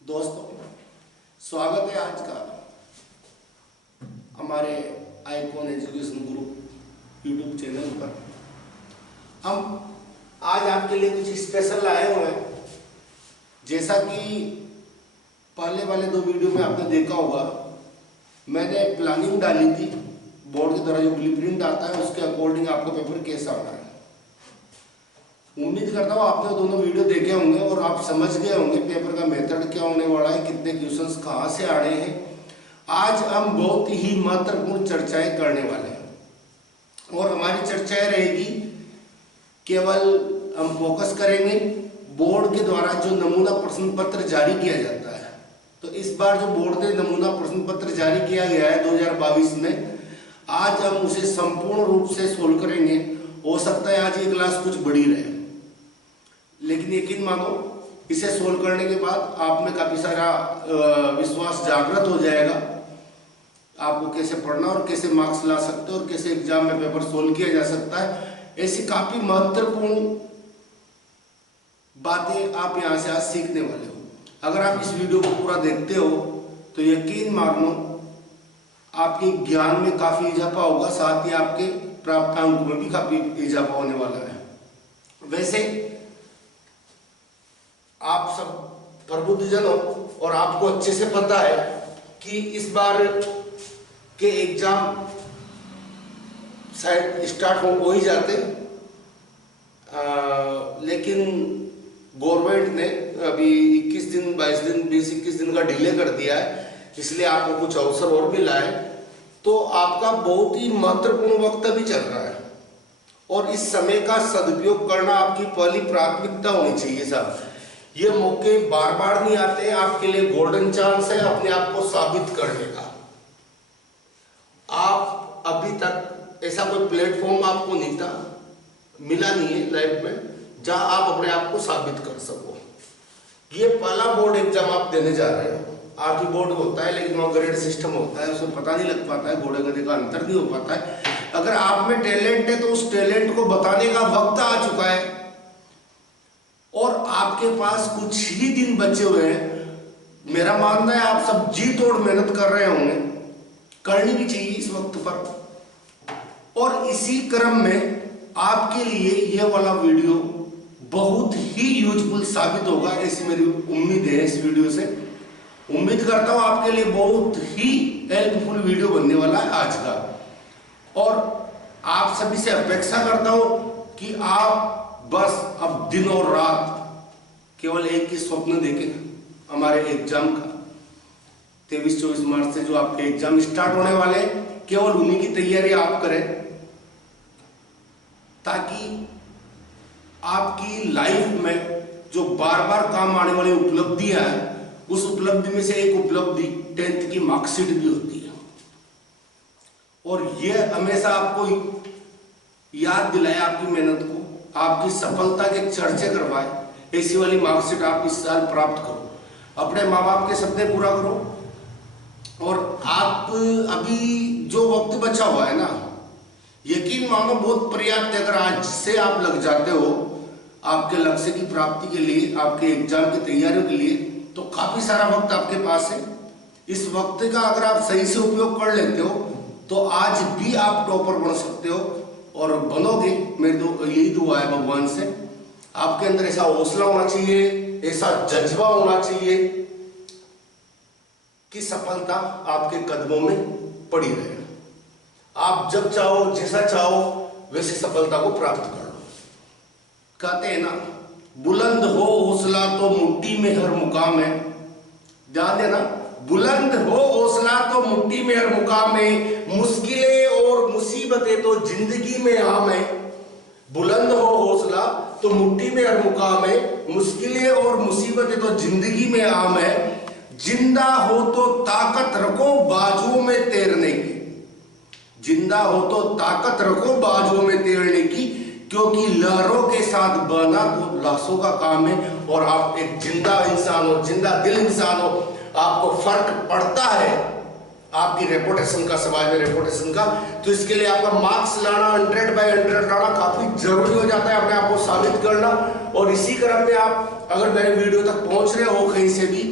दोस्तों, स्वागत है आज का हमारे icon education group YouTube channel पर। हम आज आपके लिए कुछ स्पेशल लाए हुए हैं। जैसा कि पहले वाले 2 वीडियो में आपने देखा होगा, मैंने प्लानिंग डाली थी बोर्ड की तरह जो ब्लूप्रिंट आता है उसके अकॉर्डिंग आपको पेपर कैसा आना है। उम्मीद करता हूँ आपने दोनों वीडियो देखे होंगे और आप समझ गए होंगे पेपर का मेथड क्या होने वाला है, कितने क्वेश्चंस कहाँ से आ रहे हैं। आज हम बहुत ही महत्वपूर्ण चर्चाएं करने वाले हैं और हमारी चर्चाएं रहेगी, केवल हम फोकस करेंगे बोर्ड के द्वारा जो नमूना प्रश्न पत्र जारी किया जाता है। तो इस बार जो बोर्ड ने नमूना प्रश्न पत्र जारी किया गया है 2022 में, आज हम उसे संपूर्ण रूप से सोल्व करेंगे। हो सकता है आज ये क्लास कुछ बड़ी रहे, लेकिन यकीन मानो इसे सोल्व करने के बाद आप में काफ़ी सारा विश्वास जागृत हो जाएगा। आपको कैसे पढ़ना और कैसे मार्क्स ला सकते हो और कैसे एग्जाम में पेपर सोल्व किया जा सकता है, ऐसी काफ़ी महत्वपूर्ण बातें आप यहाँ से आज सीखने वाले हो। अगर आप इस वीडियो को पूरा देखते हो तो यकीन मानो आपके ज्ञान में काफ़ी इजाफा होगा, साथ ही आपके प्राप्तांक में भी काफ़ी इजाफा होने वाला है। वैसे आप सब प्रबुद्धजन हो और आपको अच्छे से पता है कि इस बार के एग्जाम शायद स्टार्ट हो ही जाते, लेकिन गवर्नमेंट ने अभी 21 दिन 22 दिन 20-21 दिन का डिले कर दिया है, इसलिए आपको कुछ अवसर और मिला है। तो आपका बहुत ही महत्वपूर्ण वक्त अभी चल रहा है और इस समय का सदुपयोग करना आपकी पहली प्राथमिकता होनी चाहिए साहब। ये मौके बार बार नहीं आते, आपके लिए गोल्डन चांस है अपने आप को साबित करने का। आप अभी तक ऐसा कोई प्लेटफॉर्म आपको नहीं था, मिला नहीं है लाइफ में, जहां आप अपने आप को साबित कर सको। ये पहला बोर्ड एग्जाम आप देने जा रहे हो। 8 बोर्ड होता है लेकिन वहाँ ग्रेड सिस्टम होता है, उसमें पता नहीं लग पाता है, घोड़े गधे का अंतर नहीं हो पाता है। अगर आप में टैलेंट है तो उस टैलेंट को बताने का वक्त आ चुका है और आपके पास कुछ ही दिन बचे हुए हैं। मेरा मानना है आप सब जी तोड़ मेहनत कर रहे होंगे, करनी भी चाहिए इस वक्त पर। और इसी क्रम में आपके लिए यह वाला वीडियो बहुत ही यूजफुल साबित होगा, ऐसी मेरी उम्मीद है। इस वीडियो से उम्मीद करता हूं आपके लिए बहुत ही हेल्पफुल वीडियो बनने वाला है आज का। और आप सभी से अपेक्षा करता हूं कि आप बस अब दिन और रात केवल एक ही स्वप्न देखें, हमारे एग्जाम का 23-24 मार्च से जो आपके एग्जाम स्टार्ट होने वाले हैं, केवल उन्हीं की तैयारी आप करें, ताकि आपकी लाइफ में जो बार बार काम आने वाली उपलब्धियां हैं, उस उपलब्धि में से एक उपलब्धि 10th की मार्कशीट भी होती है और यह हमेशा आपको याद दिलाए आपकी मेहनत को, आपकी सफलता के चर्चे करवाए। ऐसी वाली मार्कशीट आप इस साल प्राप्त करो, अपने माँ बाप के सपने पूरा करो। और आप अभी जो वक्त बचा हुआ है ना, यकीन मानो बहुत पर्याप्त है। अगर आज से आप लग जाते हो आपके लक्ष्य की प्राप्ति के लिए, आपके एग्जाम की तैयारियों के लिए, तो काफी सारा वक्त आपके पास है। इस वक्त का अगर आप सही से उपयोग कर लेते हो तो आज भी आप टॉपर बन सकते हो और बनोगे। मेरी तो यही दुआ है भगवान से। आपके अंदर ऐसा हौसला होना चाहिए, ऐसा जज्बा होना चाहिए कि सफलता आपके कदमों में पड़ी रहे। आप जब चाहो, जैसा चाहो, वैसे सफलता को प्राप्त कर लो। कहते हैं ना, बुलंद हो हौसला तो मुट्ठी में हर मुकाम है। ध्यान देना, बुलंद हो हौसला तो मुट्ठी में हर मुकाम है, मुश्किलें और मुसीबतें तो जिंदगी में आम है। बुलंद हो हौसला तो मुट्ठी में हर मुकाम है, मुश्किलें और मुसीबतें तो जिंदगी में आम है। जिंदा हो तो ताकत रखो बाजुओं में तैरने की, जिंदा हो तो ताकत रखो बाजुओं में तैरने की, क्योंकि लहरों के साथ बहना तो लाशों का काम है। और आप एक जिंदा इंसान हो, जिंदा दिल इंसान हो, आपको फर्क पड़ता है आपकी रेपुटेशन का, समाज में रेपुटेशन का। तो इसके लिए आपका मार्क्स लाना 100/100 लाना काफी जरूरी हो जाता है, अपने आप को साबित करना। और इसी क्रम में आप अगर मेरे वीडियो तक पहुंच रहे हो कहीं से भी,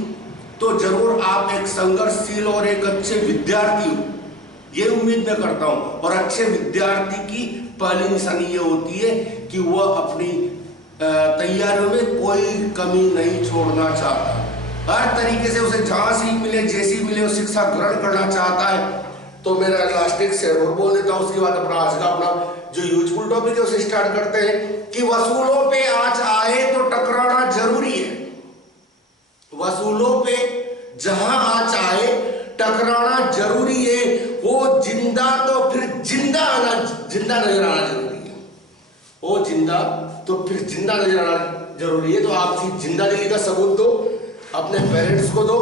तो जरूर आप एक संघर्षशील और एक अच्छे विद्यार्थी हो, ये उम्मीद मैं करता हूं। और अच्छे विद्यार्थी की पहली निशानी ये होती है कि वह अपनी तैयारियों में कोई कमी नहीं छोड़ना चाहता, हर तरीके से उसे जहां सीख मिले, जैसी मिले, वो शिक्षा ग्रहण करना चाहता है। तो मेरा लास्टिक शेयर और बोल देता हूं, उसके बाद अपना आज का अपना जो यूजफुल टॉपिक है उसे स्टार्ट करते हैं कि वसूलों पे आंच आए तो टकराना जरूरी है। वसूलों पे जहां आंच आए टकराना जरूरी है। वो जिंदा तो फिर जिंदा नजर आना जरूरी है। वो जिंदा तो फिर जिंदा नजर आना जरूरी है। तो आपकी जिंदादिली का सबूत दो, अपने पेरेंट्स को दो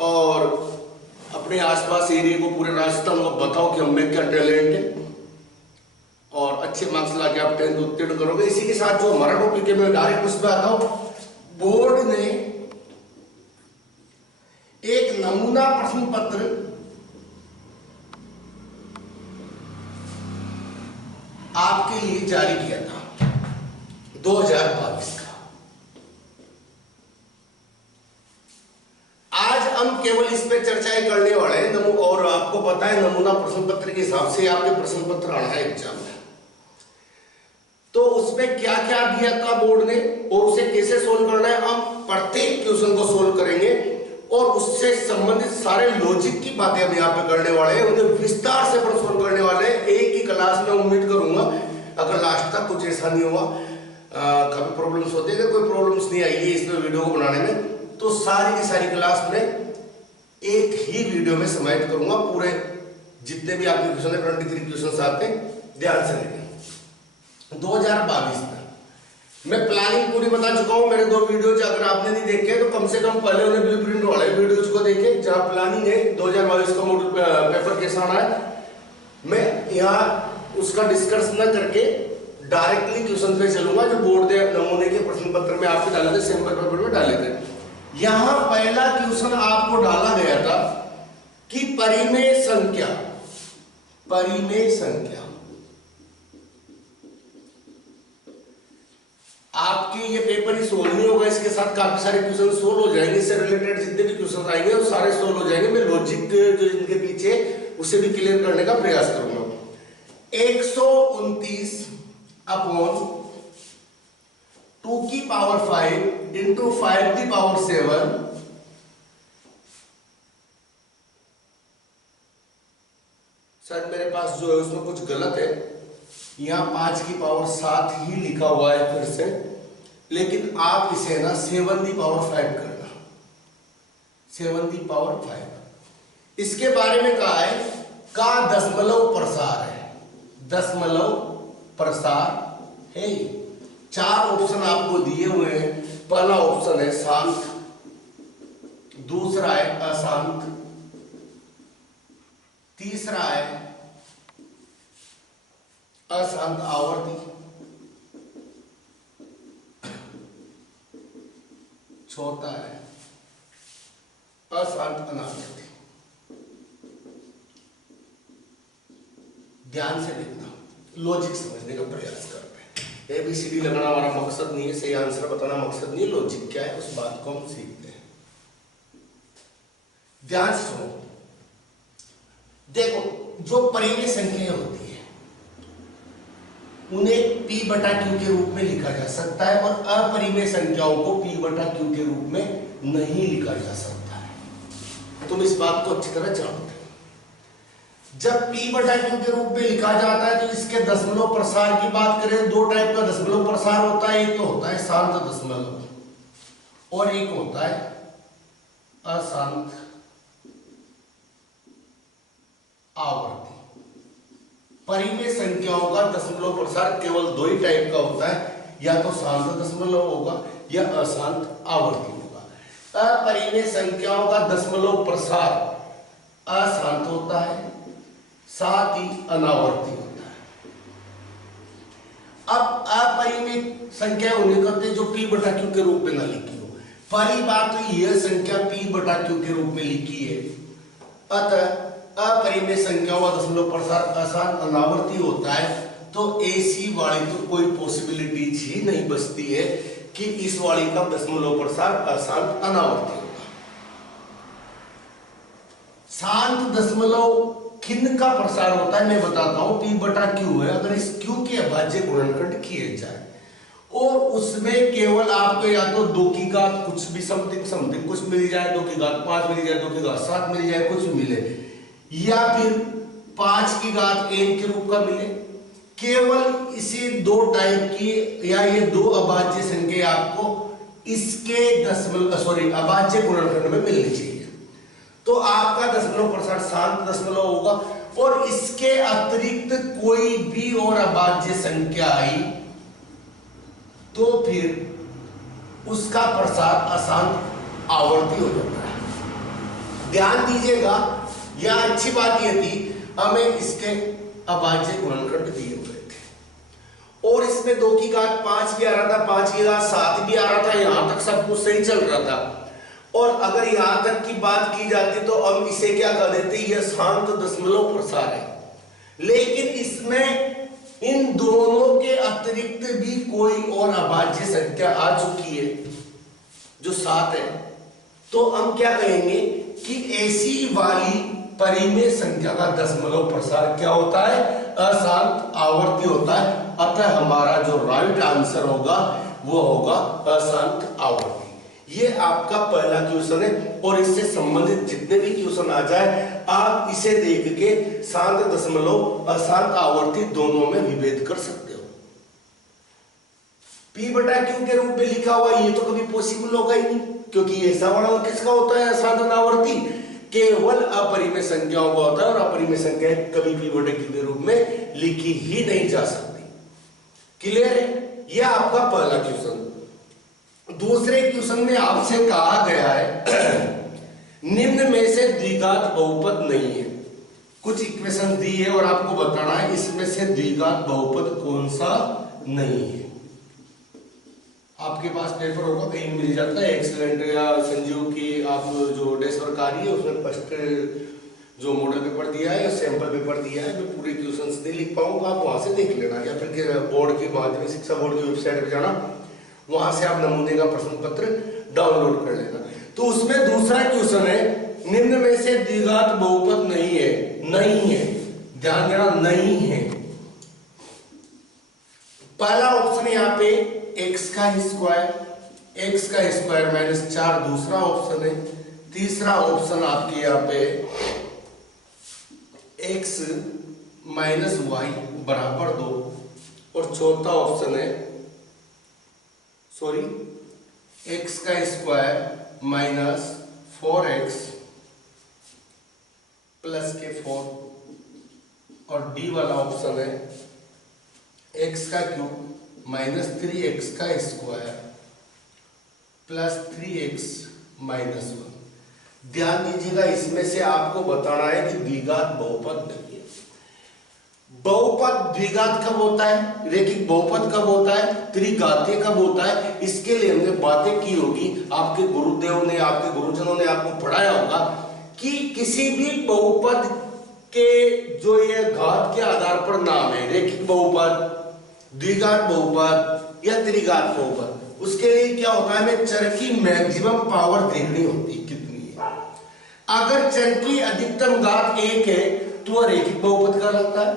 और अपने आसपास एरिया को, पूरे राजस्थान को बताओ कि हम में क्या टैलेंट है, और अच्छे मार्क्स लाके आप 10th उत्तीर्ण करोगे। इसी के साथ जो हमारा टॉपिक है मैं डायरेक्ट उस पर आता हूं। बोर्ड ने एक नमूना प्रश्न पत्र आपके लिए जारी किया था 2022 का। आज हम केवल इस पे चर्चाएं करने वाले हैं। और आपको पता है नमूना प्रश्न पत्र के हिसाब से आपके प्रश्न पत्र आना है एग्जाम में। तो उसमें क्या क्या दिया था बोर्ड ने और उसे कैसे सोल्व करना है, हम प्रत्येक क्वेश्चन को सोल्व करेंगे और उससे संबंधित सारे लॉजिक की बातें हम यहाँ पे करने वाले हैं, उन्हें विस्तार से अपन सोल्व करने वाले हैं एक ही क्लास में। उम्मीद करूंगा अगर लास्ट तक कुछ ऐसा नहीं हुआ, कभी प्रॉब्लम्स होते हैं, कोई प्रॉब्लम्स नहीं आई है इसमें वीडियो को बनाने में, तो सारी की सारी क्लास में एक ही वीडियो में समाहित करूंगा। पूरे जितने भी आपके क्वेश्चन है 23 क्वेश्चन आते हैं, ध्यान से लेंगे। 2022 में मैं प्लानिंग पूरी बता चुका हूं। मेरे 2 वीडियोज अगर आपने नहीं देखे तो कम से कम पहले उन्हें ब्लूप्रिंट वाले वीडियोज को देखें जहां प्लानिंग है 2022 का मॉडल पेपर कैसा आना है। मैं यहाँ उसका डिस्कस न करके डायरेक्टली क्वेश्चन पे चलूंगा जो बोर्ड के नमूने के प्रश्न पत्र में आपके डाले थे, सैंपल पेपर में डाले थे। यहां पहला क्वेश्चन आपको डाला गया था कि परिमेय संख्या आपके ये पेपर ही सोल्व नहीं होगा, इसके साथ काफी सारे क्वेश्चन सोल्व हो जाएंगे। इससे रिलेटेड जितने भी क्वेश्चन आएंगे वो सारे सोल्व हो जाएंगे। मैं लॉजिक जो इनके पीछे उसे भी क्लियर करने का प्रयास करूंगा। 129 अपॉन 2 की पावर 5 इंटू 5 की पावर 7 शायद मेरे पास जो है उसमें कुछ गलत है, यहां 5 की पावर 7 ही लिखा हुआ है फिर से, लेकिन आप इसे ना 7 की पावर 5 करना, 7 की पावर 5। इसके बारे में कहा है का दशमलव प्रसार है, दशमलव प्रसार है। 4 ऑप्शन आपको दिए हुए हैं। पहला ऑप्शन है शांत, दूसरा है अशांत, तीसरा है अशांत आवर्ती, चौथा है अशांत अनावर्ती। ध्यान से देखना, लॉजिक समझने का प्रयास करते हैं। ABCD लगाना हमारा मकसद नहीं है, सही आंसर बताना मकसद नहीं है। लॉजिक क्या है उस बात को हम सीखते हैं। ध्यान से सुनो। देखो, जो परिमेय संख्याएं होती है उन्हें P बटा Q के रूप में लिखा जा सकता है और अपरिमेय संख्याओं को P बटा Q के रूप में नहीं लिखा जा सकता है। तुम इस बात को अच्छी तरह जानते हो। जब P बटा Q के रूप में लिखा जाता है तो इसके दशमलव प्रसार की बात करें, 2 टाइप का दशमलव प्रसार होता है। एक तो होता है शांत दशमलव और एक होता है अशांत आवर्ती। परिमेय संख्याओं का दशमलव प्रसार केवल 2 ही टाइप का होता है, या तो शांत दशमलव होगा या अशांत आवर्ती होगा। अपरिमेय संख्याओं का दशमलव प्रसार अशांत होता है, साथ ही अनावर्ती होता है। अब अपरिमेय संख्या उन्हें कहते हैं जो P बटा Q के रूप में ना लिखी हो। पहली बात तो यह संख्या P बटा Q के रूप में लिखी है, अतः अपरिमेय संख्याओं का दशमलव प्रसार अशांत अनावर्ती होता है। तो ऐसी वाली तो कोई पॉसिबिलिटीज ही नहीं बचती है कि इस वाली का दशमलव प्रसार अशांत अनावर्ती होगा। शांत दशमलव किन का प्रसार होता है मैं बताता हूं। P बटा Q है, अगर इस Q के अभाज्य गुणनखंड किए जाए और उसमें केवल आपको या तो 2 की घात कुछ भी समथिंग समथिंग कुछ मिल जाए, 2 की घात 5 मिल जाए, 2 की घात 7 मिल जाए, कुछ मिले, या फिर 5 की घात 1 के रूप का मिले, केवल इसी 2 टाइप की या ये 2 अभाज्य संख्या आपको इसके अभाज्य गुणनखंड में मिलनी चाहिए। तो आपका दशमलव प्रसार शांत दशमलव होगा और इसके अतिरिक्त कोई भी और अभाज्य संख्या आई तो फिर उसका प्रसार अशांत आवर्ती हो जाता है। ध्यान दीजिएगा, यह अच्छी बात यह थी हमें इसके अभाज्य गुणनखंड दिए हुए थे और इसमें 2 की घात 5 भी आ रहा था, 5 की घात 7 भी आ रहा था, यहां तक सब कुछ सही चल रहा था। और अगर यहां तक की बात की जाती तो हम इसे क्या कर देते, यह शांत दशमलव प्रसार है। लेकिन इसमें इन दोनों के अतिरिक्त भी कोई और अभाज्य संख्या आ चुकी है जो 7 है, तो हम क्या कहेंगे कि ऐसी वाली परिमेय संख्या का दशमलव प्रसार क्या होता है, अशांत आवर्ती होता है। अतः हमारा जो राइट आंसर होगा वो होगा अशांत आवर्ती। ये आपका पहला क्वेश्चन है और इससे संबंधित जितने भी क्वेश्चन आ जाए आप इसे देख के शांत दशमलव अशांत आवर्ती दोनों में विभेद कर सकते हो। P बटा Q के रूप में लिखा हुआ ये तो कभी पॉसिबल होगा ही नहीं, क्योंकि ऐसा वाला किसका होता है अशांत आवर्ती, केवल अपरिमेय संख्याओं का होता है और अपरिमेय संख्या कभी P बटा Q के रूप में लिखी ही नहीं जा सकती। क्लियर है? यह आपका पहला क्वेश्चन। दूसरे क्वेश्चन में आपसे कहा गया है निम्न में से द्विघात बहुपद नहीं है। कुछ इक्वेशन दी है और आपको बताना है इसमें से द्विघात बहुपद कौन सा नहीं है। आपके पास पेपर होगा कहीं मिल जाता है, एक्सीलेंट या संजीव की आप जो डेस्कवर्कारी है उसमें फर्स्ट जो मॉडल पेपर दिया है या सैंपल पेपर दिया है, मैं पूरे क्वेश्चन नहीं लिख पाऊंगा, आप वहां से देख लेना या फिर बोर्ड की माध्यमिक शिक्षा बोर्ड की वेबसाइट पर जाना, वहां से आप नमूने का प्रश्न पत्र डाउनलोड कर लेना। तो उसमें दूसरा क्वेश्चन है निम्न में से द्विघात बहुपद नहीं है, नहीं है, ध्यान देना नहीं है। पहला ऑप्शन यहाँ पे x का स्क्वायर माइनस 4 दूसरा ऑप्शन है, तीसरा ऑप्शन आपके यहाँ पे x माइनस वाई बराबर 2 और चौथा ऑप्शन है x का स्क्वायर माइनस 4x प्लस के 4 और डी वाला ऑप्शन है x का क्यूब माइनस 3x का स्क्वायर प्लस 3x माइनस 1। ध्यान दीजिएगा, इसमें से आपको बताना है कि द्विघात बहुपद नहीं है। बहुपद द्विघात कब होता है, रैखिक बहुपद कब होता है, त्रिघातीय कब होता है, इसके लिए हमने बातें की होगी, आपके गुरुदेव ने आपके गुरुजनों ने आपको पढ़ाया होगा कि किसी भी बहुपद के जो ये घात के आधार पर नाम है, रैखिक बहुपद, द्विघात बहुपद या त्रिघात बहुपद, उसके लिए क्या होता है, हमें चर की मैक्सिमम पावर देखनी होती है कितनी है। अगर चर की अधिकतम घात 1 है तो वह रैखिक बहुपद कहलाता है,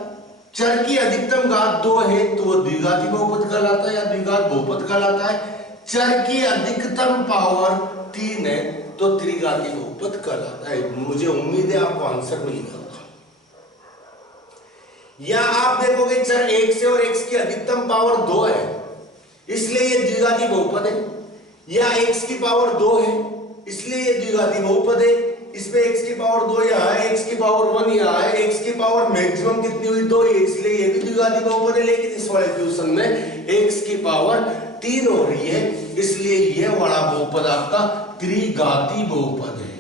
चर की अधिकतम घात 2 है तो वह द्विघाती बहुपद कहलाता है या द्विघात बहुपद कहलाता है, चर की अधिकतम पावर 3 है तो त्रिघाती बहुपद कहलाता है। मुझे उम्मीद है आपको आंसर मिल गया। या आप देखोगे चर 1 से और x की अधिकतम पावर 2 है इसलिए ये द्विघाती बहुपद है, या x की पावर 2 है इसलिए ये द्विघाती बहुपद है, इसमें x की पावर 2 यहाँ है, x की पावर 1 यहाँ है, x की पावर मैक्सिमम कितनी हुई 2 है इसलिए ये भी द्विघाती बहुपद है। लेकिन इस वाले क्वेश्चन में x की पावर 3 हो रही है इसलिए यह वाला बहुपद आपका त्रिघाती बहुपद है,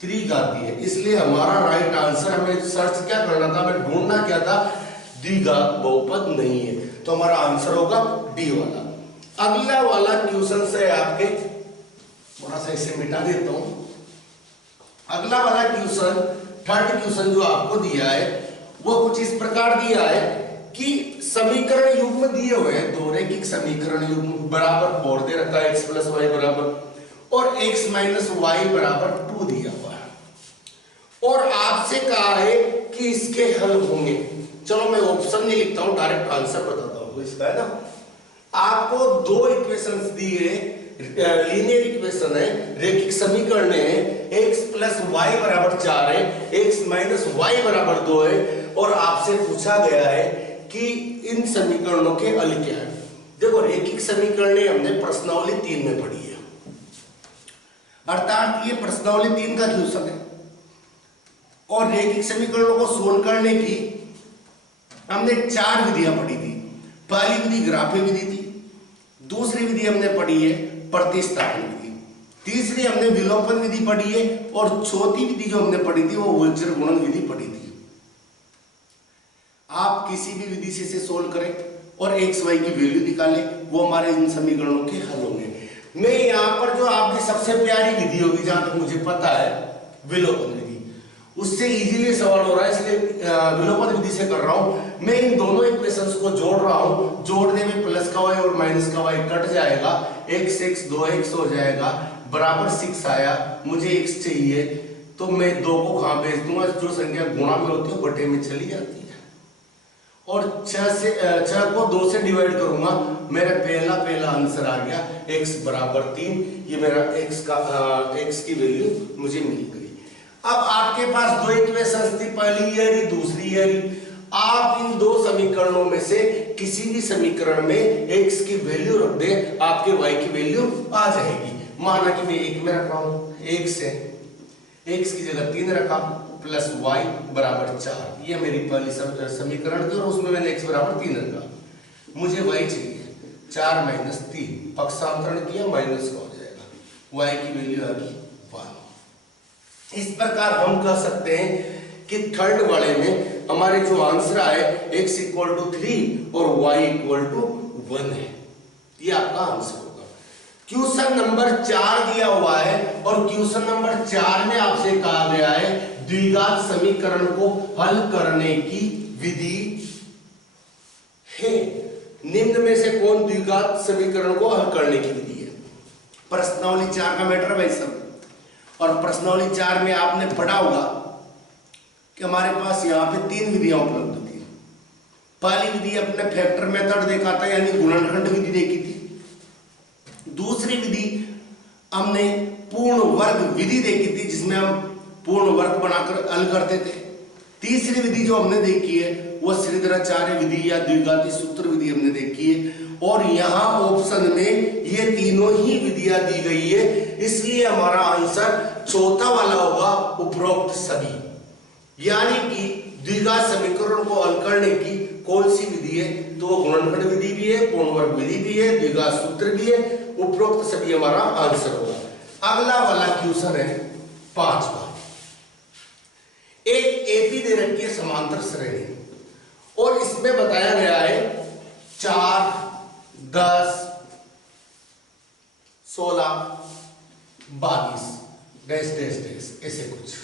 त्रिघाती है। इसलिए हमारा राइट आंसर, हमें सर्च क्या करना था, हमें ढूंढना क्या था, द्विघात बहुपद नहीं है, तो हमारा आंसर होगा डी वाला। अगला वाला क्वेश्चन से आपके थोड़ा सा इसे मिटा देता हूं। अगला वाला क्वेश्चन, थर्ड क्वेश्चन जो आपको दिया है वो कुछ इस प्रकार दिया है कि समीकरण युग्म दिए हुए हैं, दो रैखिक समीकरण युग्म बराबर 4 दे रखा है, x प्लस वाई बराबर और x माइनस वाई बराबर 2 दिया हुआ है। और आपसे कहा है कि इसके हल होंगे। चलो मैं ऑप्शन नहीं लिखता हूं, डायरेक्ट आंसर बताता हूं इसका, है ना। आपको दो इक्वेशंस दी है, लीनियर इक्वेशन है, रेखिक समीकरण है, x प्लस वाई बराबर 4 है, x माइनस वाई बराबर 2 है, और आपसे पूछा गया है कि इन समीकरणों के हल क्या है। देखो रेखिक समीकरण हमने प्रश्नावली 3 में पढ़ी है, अर्थात ये प्रश्नावली 3 का क्वेश्चन है। और रेखिक समीकरणों को सोल्व करने की हमने 4 विधियां पढ़ी थी। पहली विधि ग्राफी विधि थी, दूसरी विधि हमने पढ़ी है प्रतिस्थापन विधि, तीसरी हमने विलोपन विधि पढ़ी है, और चौथी विधि जो हमने पढ़ी थी वो वज्र गुणन विधि पढ़ी थी। आप किसी भी विधि से इसे सोल्व करें और एक्स वाई की वैल्यू निकालें, वो हमारे इन समीकरणों के हल होंगे। मैं यहां पर जो आपकी सबसे प्यारी विधि होगी जहां तक मुझे पता है, विलोपन विधि, उससे इजीली सवाल हो रहा है, इसलिए विलोपन विधि से कर रहा हूं। मैं इन दोनों इक्वेशंस को जोड़ रहा हूं, जोड़ने में प्लस का वाई और माइनस का वाई कट जाएगा, x x 2x हो जाएगा, बराबर 6 आया। मुझे x चाहिए तो मैं 2 को कहां भेज दूंगा, जो संख्या गुणा में होती है बटे में चली जाती है, और 6 को 2 से डिवाइड करूंगा, मेरा पहला आंसर आ गया x बराबर 3। ये मेरा x की वैल्यू मुझे मिल गई। अब आपके पास दो इक्वेशंस थी, पहली ये दूसरी ये। आप इन दो समीकरणों में से किसी भी समीकरण में x की वैल्यू रख दे, आपके y की वैल्यू आ जाएगी। माना कि मैं 1 में रख रहा हूं, 1 से x की जगह 3 रखा, प्लस y बराबर 4, ये मेरी पहली समीकरण थी, और उसमें मैंने x बराबर 3 रखा। मुझे y चाहिए 4 माइनस 3, पक्षांतरण किया माइनस का हो जाएगा, y की वैल्यू आ गई 1। इस प्रकार हम कह सकते हैं कि थर्ड वाले में हमारे जो आंसर आए x इक्वल टू 3 और y इक्वल टू 1 है, ये आपका आंसर होगा। क्वेश्चन नंबर 4 दिया हुआ है, और क्वेश्चन नंबर 4 में आपसे कहा गया है द्विघात समीकरण को हल करने की विधि है। निम्न में से कौन द्विघात समीकरण को हल करने की विधि है? प्रश्नावली 4 का मैटर भाई सब। और प्रश्नावली 4 में आपने पढ़ा होगा कि हमारे पास यहाँ पे 3 विधियां उपलब्ध थी। पहली विधि अपने फैक्टर मेथड देखा था, यानी गुणनखंड विधि देखी थी। दूसरी विधि हमने पूर्ण वर्ग विधि देखी थी, जिसमें हम पूर्ण वर्ग बनाकर हल करते थे। तीसरी विधि जो हमने देखी है वो श्रीधराचार्य विधि या द्विघाती सूत्र विधि हमने देखी है। और यहाँ ऑप्शन में ये तीनों ही विधियां दी गई है, इसलिए हमारा आंसर चौथा वाला होगा, उपरोक्त सभी। यानी कि द्विघात समीकरण को हल करने की कौन सी विधि है, तो वो गुणनखंड विधि भी है, पूर्ण वर्ग विधि भी है, द्विघात सूत्र भी है, उपरोक्त सभी हमारा आंसर होगा। अगला वाला क्वेश्चन है 5वां। एक एपी दे रखी है समांतर श्रेणी, और इसमें बताया गया है 4, 10, 16, 22 डैश डैश डैश ऐसे कुछ,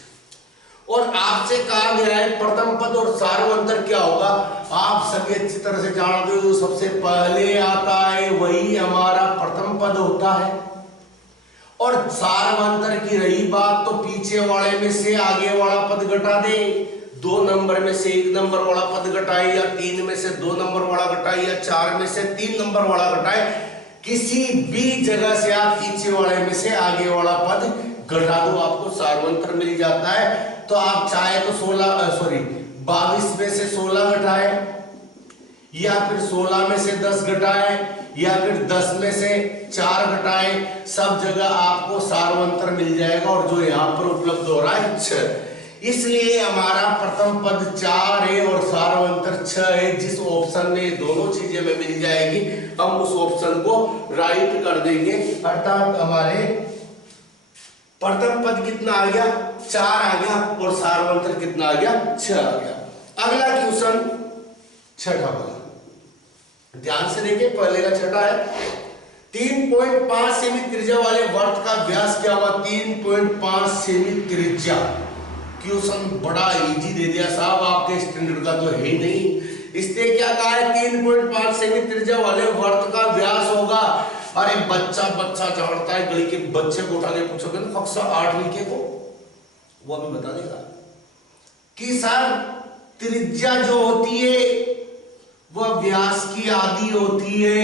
और आपसे कहा गया है प्रथम पद और सार्वंतर क्या होगा। आप सभी अच्छी तरह से जानते हो, जो सबसे पहले आता है वही हमारा प्रथम पद होता है, और सार्वंतर की रही बात तो पीछे वाले में से आगे वाला पद घटा दे, 2 नंबर में से 1 नंबर वाला पद घटाए, या 3 में से 2 नंबर वाला घटाए, या 4 में से 3 नंबर वाला घटाए, किसी भी जगह से आप पीछे वाले में से आगे वाला पद घटा दो, आपको सार्वंतर मिल जाता है। तो आप चाहे तो 22 में से 16 घटाए, या फिर 16 में से 10 घटाए, या फिर 10 में से 4 घटाए, सब जगह आपको सार्वंतर मिल जाएगा, और जो यहाँ पर उपलब्ध हो रहा है 6। इसलिए हमारा प्रथम पद 4 है और सार्वंतर 6 है। जिस ऑप्शन में दोनों चीजें में मिल जाएगी, हम उस ऑप्शन को राइट कर देंगे, अर्थात हमारे प्रथम पद कितना आ गया 4 आ गया, और सार्वंतर कितना आ गया 6 आ गया। अगला क्वेश्चन छठा वाला, ध्यान से देखिए, पहले का छठा है 3.5 सेमी त्रिज्या वाले वर्त का व्यास क्या हुआ? 3.5 सेमी त्रिज्या। क्वेश्चन बड़ा इजी दे दिया साहब, आपके स्टैंडर्ड का तो है ही नहीं। इसने क्या कहा है? 3.5 सेमी त्रिज्या वाले वर्त का व्यास होगा। अरे बच्चा जानता है, गली के बच्चे को उठा के पूछोगे ना कक्षा 8वीं के को, वो अभी बता देगा। कि सर त्रिज्या जो होती है वह व्यास की आधी होती है,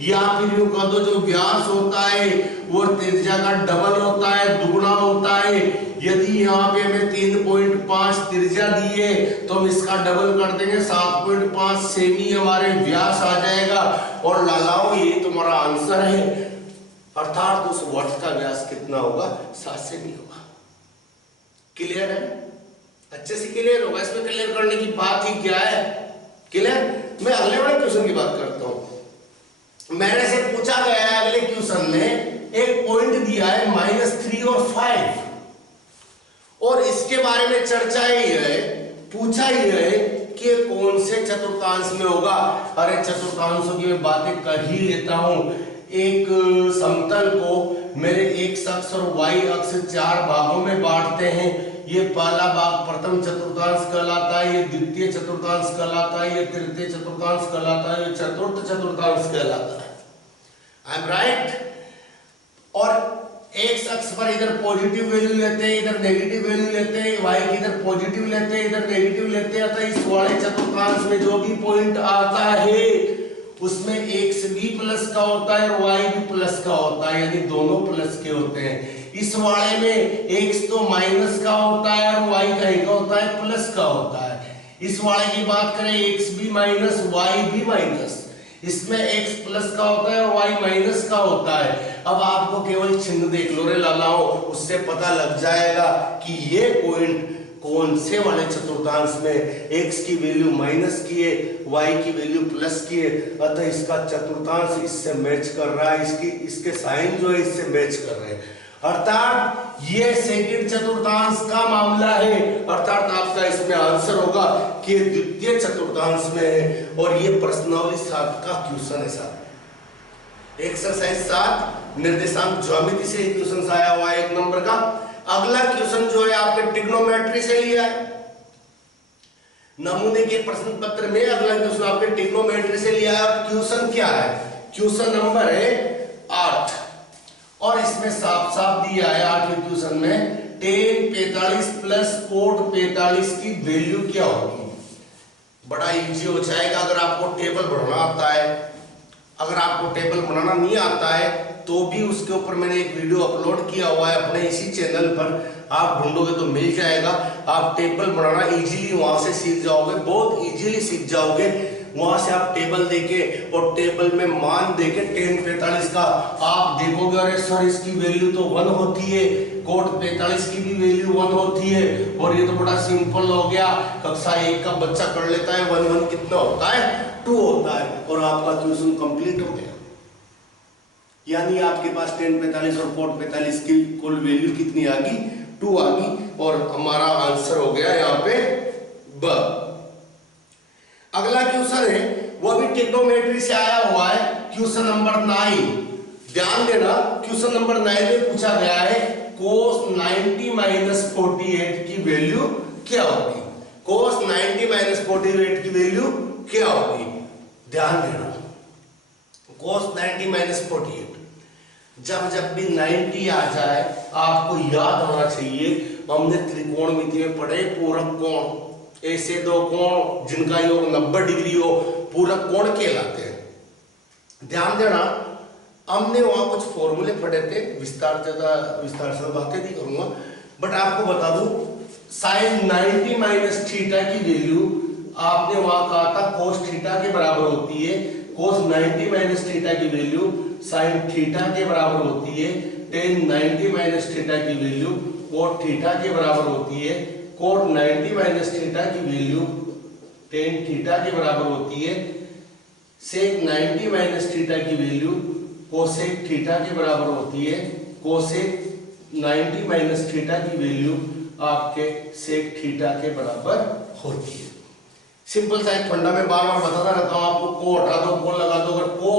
या फिर यूं कह दो जो व्यास होता है वो त्रिज्या का डबल होता है, दुगुना होता है। यदि यहाँ पे हमें 3.5 त्रिज्या दी है तो हम इसका डबल कर देंगे, 7.5 सेमी हमारे व्यास आ जाएगा। और लालाओ ये तुम्हारा आंसर है, अर्थात उस वर्ष का व्यास कितना होगा, 7 सेमी होगा। क्लियर है? अच्छे से क्लियर होगा। इसमें क्लियर करने की बात ही क्या है? क्लियर? मैं अगले वाले क्वेश्चन की बात करता हूं। मेरे से पूछा गया है अगले क्वेश्चन में, एक पॉइंट दिया है -3 और 5, और इसके बारे में चर्चा ही है, पूछा ही है कि कौन से चतुर्थांश में होगा। अरे चतुर्थांशों की मैं बातें कर ही लेता हूं। एक समतल को मेरे x अक्ष और y अक्ष 4 भागों में बांटते हैं। ये पहला भाग प्रथम चतुर्थांश कहलाता है, ये द्वितीय चतुर्थांश कहलाता है, ये तृतीय चतुर्थांश कहलाता है, ये चतुर्थ चतुर्थांश कहलाता है। I am right? और x अक्ष पर इधर पॉजिटिव वैल्यू लेते हैं, इधर नेगेटिव वैल्यू लेते हैं, y की इधर पॉजिटिव लेते हैं, इधर नेगेटिव लेते हैं। अतः इस वाले चतुर्थांश में जो भी पॉइंट आता है उसमें x भी प्लस का होता है और y भी प्लस का होता है, यानी दोनों प्लस के होते हैं। इस वाले में x तो माइनस का होता है और y का होता है, प्लस का होता है। इस वाले की बात करें, x भी माइनस y भी माइनस, इसमें x प्लस का होता है और y माइनस का होता है। अब आपको केवल चिन्ह देख लो रे लालाओ, उससे पता लग जाएगा कि ये पॉइंट कौन से वाले चतुर्थांश में x की वैल्यू माइनस की है, y की वैल्यू प्लस की है। अतः इसका चतुर्थांश इससे मैच कर रहा है, इसके साइन जो है इससे मैच कर रहे हैं। अर्थात ये सेकंड चतुर्थांश का मामला है, अर्थात आपका इसमें आंसर होगा कि द्वितीय चतुर्थांश में है। और ये प्रश्नावली 7 का क्वेश्चन है साहब, एक्सरसाइज 7 निर्देशांक ज्यामिति से क्वेश्चन आया हुआ है 1 नंबर का। अगला क्वेश्चन जो है आपके ट्रिग्नोमेट्री से लिया है नमूने के प्रश्न पत्र में। अगला क्वेश्चन आपके ट्रिग्नोमेट्री से लिया है। क्वेश्चन क्या है? क्वेश्चन नंबर है 8, और इसमें साफ साफ दिया है 8वें क्वेश्चन में tan 45 प्लस cot 45 की वैल्यू क्या होगी। बड़ा इजी हो जाएगा अगर आपको टेबल बनाना आता है। अगर आपको टेबल बनाना नहीं आता है तो भी उसके ऊपर मैंने एक वीडियो अपलोड किया हुआ है अपने इसी चैनल पर, आप ढूंढोगे तो मिल जाएगा। आप टेबल बनाना इजीली वहां से सीख जाओगे, बहुत इजीली सीख जाओगे। वहां से आप टेबल देके और टेबल में मान देके tan 45 का आप देखोगे, अरे सर इसकी वैल्यू तो 1 होती है, cot 45 की भी वैल्यू 1 होती है, और ये तो बड़ा सिंपल हो गया, कक्षा 1 का बच्चा कर लेता है। 1 1 कितना होता है? 2 होता है, और आपका क्वेश्चन कंप्लीट हो गया। यानी आपके पास tan 45 और cot 45 की कुल वैल्यू कितनी आ गई? 2 आ गई, और हमारा आंसर हो गया यहाँ पे ब। अगला क्वेश्चन है वो भी ट्रिग्नोमेट्री से आया हुआ है, क्वेश्चन नंबर 9। ध्यान देना, क्वेश्चन नंबर 9 में पूछा गया है cos 90 - 48 की वैल्यू क्या होगी। cos 90 - 48 की वैल्यू क्या होगी? ध्यान देना, cos 90 - 48, जब भी 90 आ जाए आपको याद होना चाहिए, हमने त्रिकोणमिति में पढ़े पूरक कोण, ऐसे दो कोण जिनका योग 90 डिग्री हो पूरक कोण कहलाते हैं। ध्यान देना, हमने वहां कुछ फॉर्मूले पढ़े थे, विस्तार से बातें नहीं करूंगा, बट आपको बता दूं sin 90 - थीटा की वैल्यू आपने वहां कहा था cos थीटा के बराबर होती है। cos 90 - थीटा की वैल्यू sin थीटा के बराबर होती है। tan 90 - थीटा की वैल्यू cot थीटा के बराबर होती है। cot 90 - थीटा की वैल्यू tan थीटा के बराबर होती है। sec 90 - थीटा की वैल्यू cosec थीटा के बराबर होती है। cosec 90 - थीटा की वैल्यू आपके sec थीटा के बराबर होती है। सिंपल सा एक फंडा में बार बार बताता रहता हूं आपको, को हटा दो को लगा दो, अगर को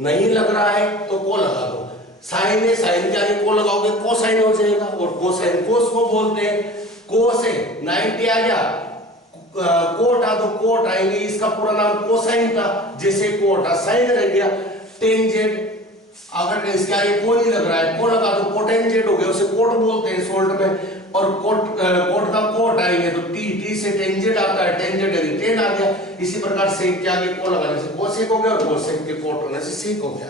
नहीं लग रहा है तो को लगा दो। साइन है, साइन के आगे को लगाओगे कोसाइन हो जाएगा, और कोसाइन कोस को बोलते हैं। कोस है 90 आ गया, कोट आ दो कोट आएंगे, इसका पूरा नाम कोसाइन था, जैसे कोट आ साइन रह गया। टेंजेंट, अगर इसके आगे को नहीं लग रहा है को लगा दो, कोटेंजेंट हो गया, उसे कोट बोलते हैं शॉर्ट में। और कोट का कोट आएंगे तो टी से टेंजेंट आता है, टेंजेंट यानी टेन आ गया। इसी प्रकार सेक के आगे को लगाने से कोसेक हो गया और कोसेक के कोट होने से सेक हो गया।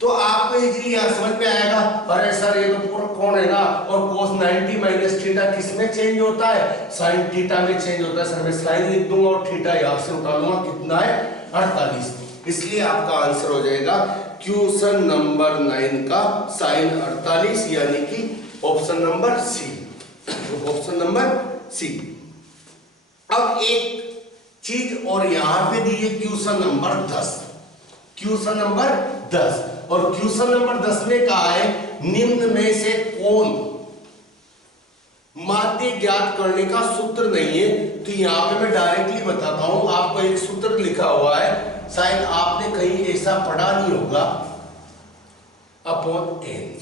तो आपको इजीली यहाँ समझ में आएगा, अरे सर ये तो पूरा कोण है ना, और cos 90 माइनस थीटा किस में चेंज होता है, साइन थीटा में चेंज होता है। सर मैं साइन लिख दूंगा और थीटा यहाँ से उठा लूंगा, कितना है 48। इसलिए आपका आंसर हो जाएगा क्वेश्चन नंबर 9 का साइन 48 यानी कि option number C, option number C. अब एक चीज और यहां पे दी है क्वेश्चन नंबर 10, क्वेश्चन नंबर 10 और क्वेश्चन नंबर 10 में कहा है निम्न में से कौन माध्य ज्ञात करने का सूत्र नहीं है। तो यहां पे मैं डायरेक्टली बताता हूं, आपको एक सूत्र लिखा हुआ है, शायद आपने कहीं ऐसा पढ़ा नहीं होगा, अपॉन एन।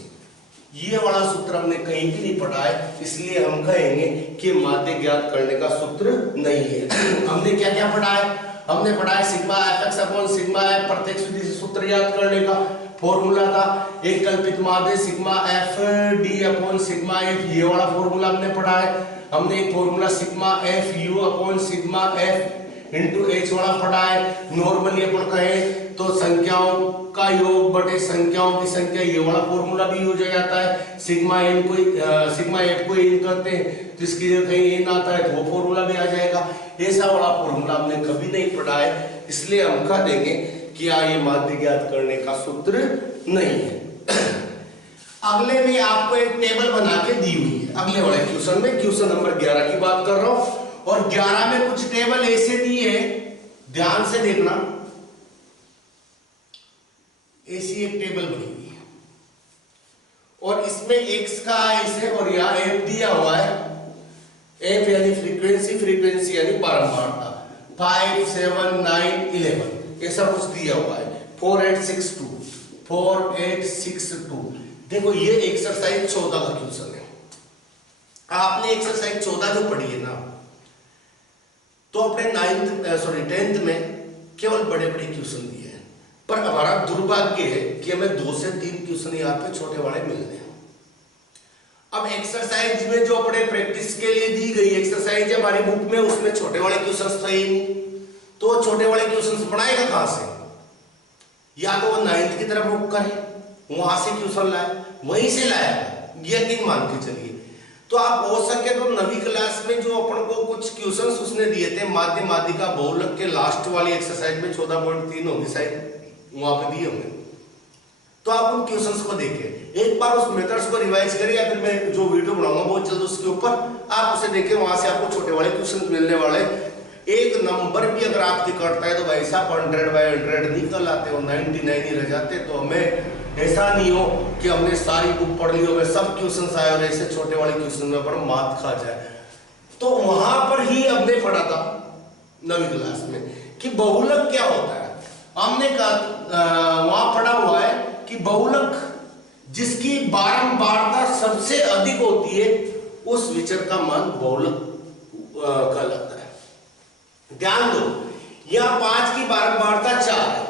ये वाला सूत्र हमने कहीं भी नहीं पढ़ा है, इसलिए हम कहेंगे कि माध्य ज्ञात करने का सूत्र नहीं है। हमने क्या क्या पढ़ा है, हमने पढ़ा है sigma F x upon sigma F, प्रत्येक विधि से सूत्र याद करने का फॉर्मूला था। एक कल्पित माध्य sigma F D upon sigma F, ये वाला फॉर्मूला हमने पढ़ा है। हमने एक formula sigma F you upon sigma F into H वाला पढ़ा है। नॉर्मली अपन कहें तो संख्याओं का योग बटे संख्याओं की संख्या, ये वाला फॉर्मूला भी यूज हो जाता है। सिग्मा एन को सिग्मा एफ को एन करते हैं तो इसकी जगह कहीं एन आता है तो वो फॉर्मूला भी आ जाएगा। ऐसा वाला फॉर्मूला हमने कभी नहीं पढ़ा है, इसलिए हम कह देंगे कि ये माध्य ज्ञात करने का सूत्र नहीं है। अगले में आपको एक टेबल बना के दी हुई है, अगले वाले क्वेश्चन में, क्वेश्चन नंबर 11 की बात कर रहा हूं। और 11 में कुछ टेबल ऐसे दिए है, ध्यान से देखना। ऐसी एक टेबल बनी हुई है और इसमें x का ऐसे और यहां f दिया हुआ है, f यानी फ्रीक्वेंसी, फ्रीक्वेंसी यानी बारंबारता, 5 7 9 11 ऐसा कुछ दिया हुआ है। 4862 देखो ये एक्सरसाइज 14 का क्वेश्चन है। आपने एक्सरसाइज 14 जो पढ़ी है ना, तो अपने 10th में केवल बड़े बड़े क्वेश्चन दिए हैं, पर हमारा दुर्भाग्य है कि हमें 2 से 3 क्वेश्चन यहाँ पे छोटे वाले मिल रहे हैं। अब एक्सरसाइज में जो अपने प्रैक्टिस के लिए दी गई एक्सरसाइज है हमारी बुक में, उसमें छोटे वाले क्वेश्चन तो ही नहीं, तो छोटे वाले क्वेश्चन पढ़ाएगा कहां से? या तो वो 9th की तरफ रुक करे, वहां से क्वेश्चन लाए, वहीं से लाया, यकीन मान के चलिए। तो आप हो सके तो 9वीं क्लास में जो अपन को कुछ क्वेश्चंस उसने दिए थे माध्य माध्यिका बहुलक के लास्ट वाली एक्सरसाइज में 14.3 होगी शायद, वहां पे दिए होंगे, तो आप उन क्वेश्चंस को देखें, एक बार उस मेथड्स को रिवाइज करिए, या फिर मैं जो वीडियो बनाऊंगा बहुत जल्द उसके ऊपर आप उसे देखें, वहां से आपको छोटे वाले क्वेश्चन मिलने वाले। एक नंबर भी अगर आपकी कटता है तो भाई साहब 100/100 निकल आते हो, 99 ही रह जाते। तो हमें ऐसा नहीं हो कि हमने सारी बुक पढ़ ली हो, सब क्वेश्चन आए और ऐसे छोटे वाले क्वेश्चन में पर मात खा जाए। तो वहां पर ही हमने पढ़ा था 9वीं क्लास में कि बहुलक क्या होता है। हमने कहा वहां पढ़ा हुआ है कि बहुलक जिसकी बारंबारता सबसे अधिक होती है उस विचर का मान बहुलक कहलाता है। ध्यान दो, यहां 5 की बारंबारता 4 है,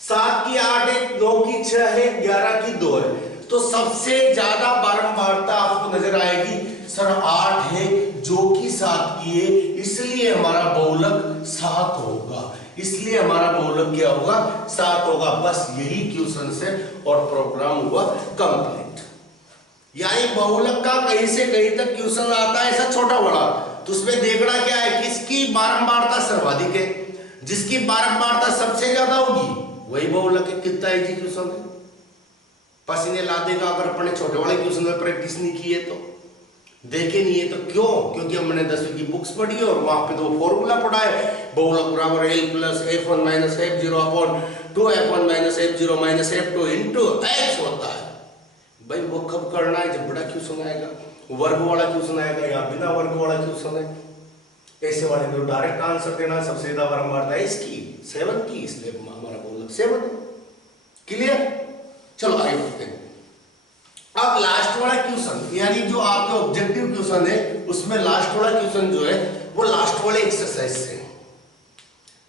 7 की 8 है, 9 की 6 है, 11 की 2 है, तो सबसे ज्यादा बारंबारता आपको नजर आएगी सर 8 है जो कि 7 की है, इसलिए हमारा बहुलक 7 होगा, इसलिए हमारा बहुलक क्या होगा 7 होगा। बस यही क्वेश्चन से और प्रोग्राम हुआ कंप्लीट। यानी बहुलक का कहीं से कहीं तक क्वेश्चन आता है ऐसा छोटा बड़ा, तो उसमें देखना क्या है, किसकी बारंबारता सर्वाधिक है, जिसकी बारंबारता सबसे ज्यादा होगी वही बहुलक है। कितना इजी क्वेश्चन है, पसीने ला देगा अगर अपने छोटे वाले क्वेश्चन में प्रैक्टिस नहीं की है तो, देखे नहीं है तो। क्यों? क्योंकि हमने 10वीं की बुक्स पढ़ी है और वहां पे 2 फॉर्मूला पढ़ा है, बहुलक बराबर L + F1 - F0 upon 2F1 - F0 - F2 into H होता है। भाई वो कब करना है, जब बड़ा क्वेश्चन आएगा, वर्ग वाला क्वेश्चन आएगा या बिना वर्ग वाला क्वेश्चन है। ऐसे वाले में डायरेक्ट आंसर देना, सबसे ज्यादा बारंबारता है इसकी 7 की, इसलिए हमारा बहुलक 7 है। क्लियर? चलो आगे बढ़ते हैं। अब लास्ट वाला क्वेश्चन, यानी जो आपका ऑब्जेक्टिव क्वेश्चन है उसमें लास्ट वाला क्वेश्चन जो है वो लास्ट वाले एक्सरसाइज से,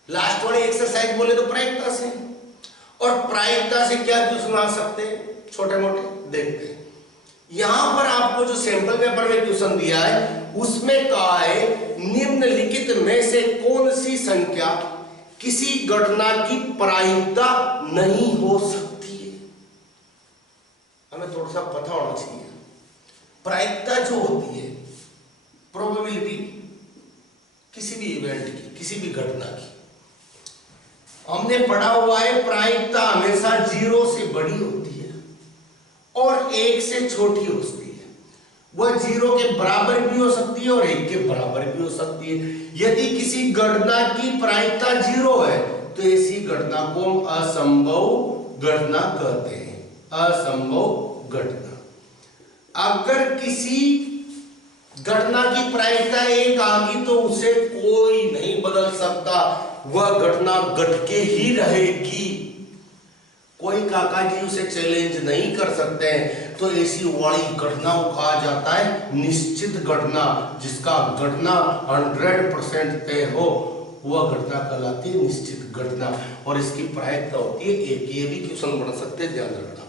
लास्ट वाले एक्सरसाइज बोले तो प्रायिकता से, और प्रायिकता से क्या क्वेश्चन आ सकते हैं छोटे मोटे देखते हैं। यहां पर आपको जो सैंपल पेपर में क्वेश्चन दिया है उसमें कहा है निम्नलिखित में से कौन सी संख्या किसी घटना की प्रायिकता नहीं हो सकती है। हमें थोड़ा सा पता होना चाहिए प्रायिकता जो होती है, प्रोबेबिलिटी किसी भी इवेंट की, किसी भी घटना की। हमने पढ़ा हुआ है प्रायिकता हमेशा 0 से बड़ी होती है और 1 से छोटी होती है। वह 0 के बराबर भी हो सकती है और 1 के बराबर भी हो सकती है। यदि किसी घटना की प्रायिकता 0 है तो ऐसी घटना को हम असंभव घटना कहते हैं, असंभव घटना। अगर किसी घटना की प्रायिकता 1 आ गई तो उसे कोई नहीं बदल सकता, वह घटना घट के ही रहेगी। कोई काका जी उसे चैलेंज नहीं कर सकते हैं। तो ऐसी वाली घटना को कहा जाता है निश्चित घटना, जिसका घटना 100% तय हो, वह घटना कहलाती है निश्चित घटना और इसकी प्रायिकता होती है 1। ये भी क्वेश्चन बन सकते हैं, ध्यान रखना।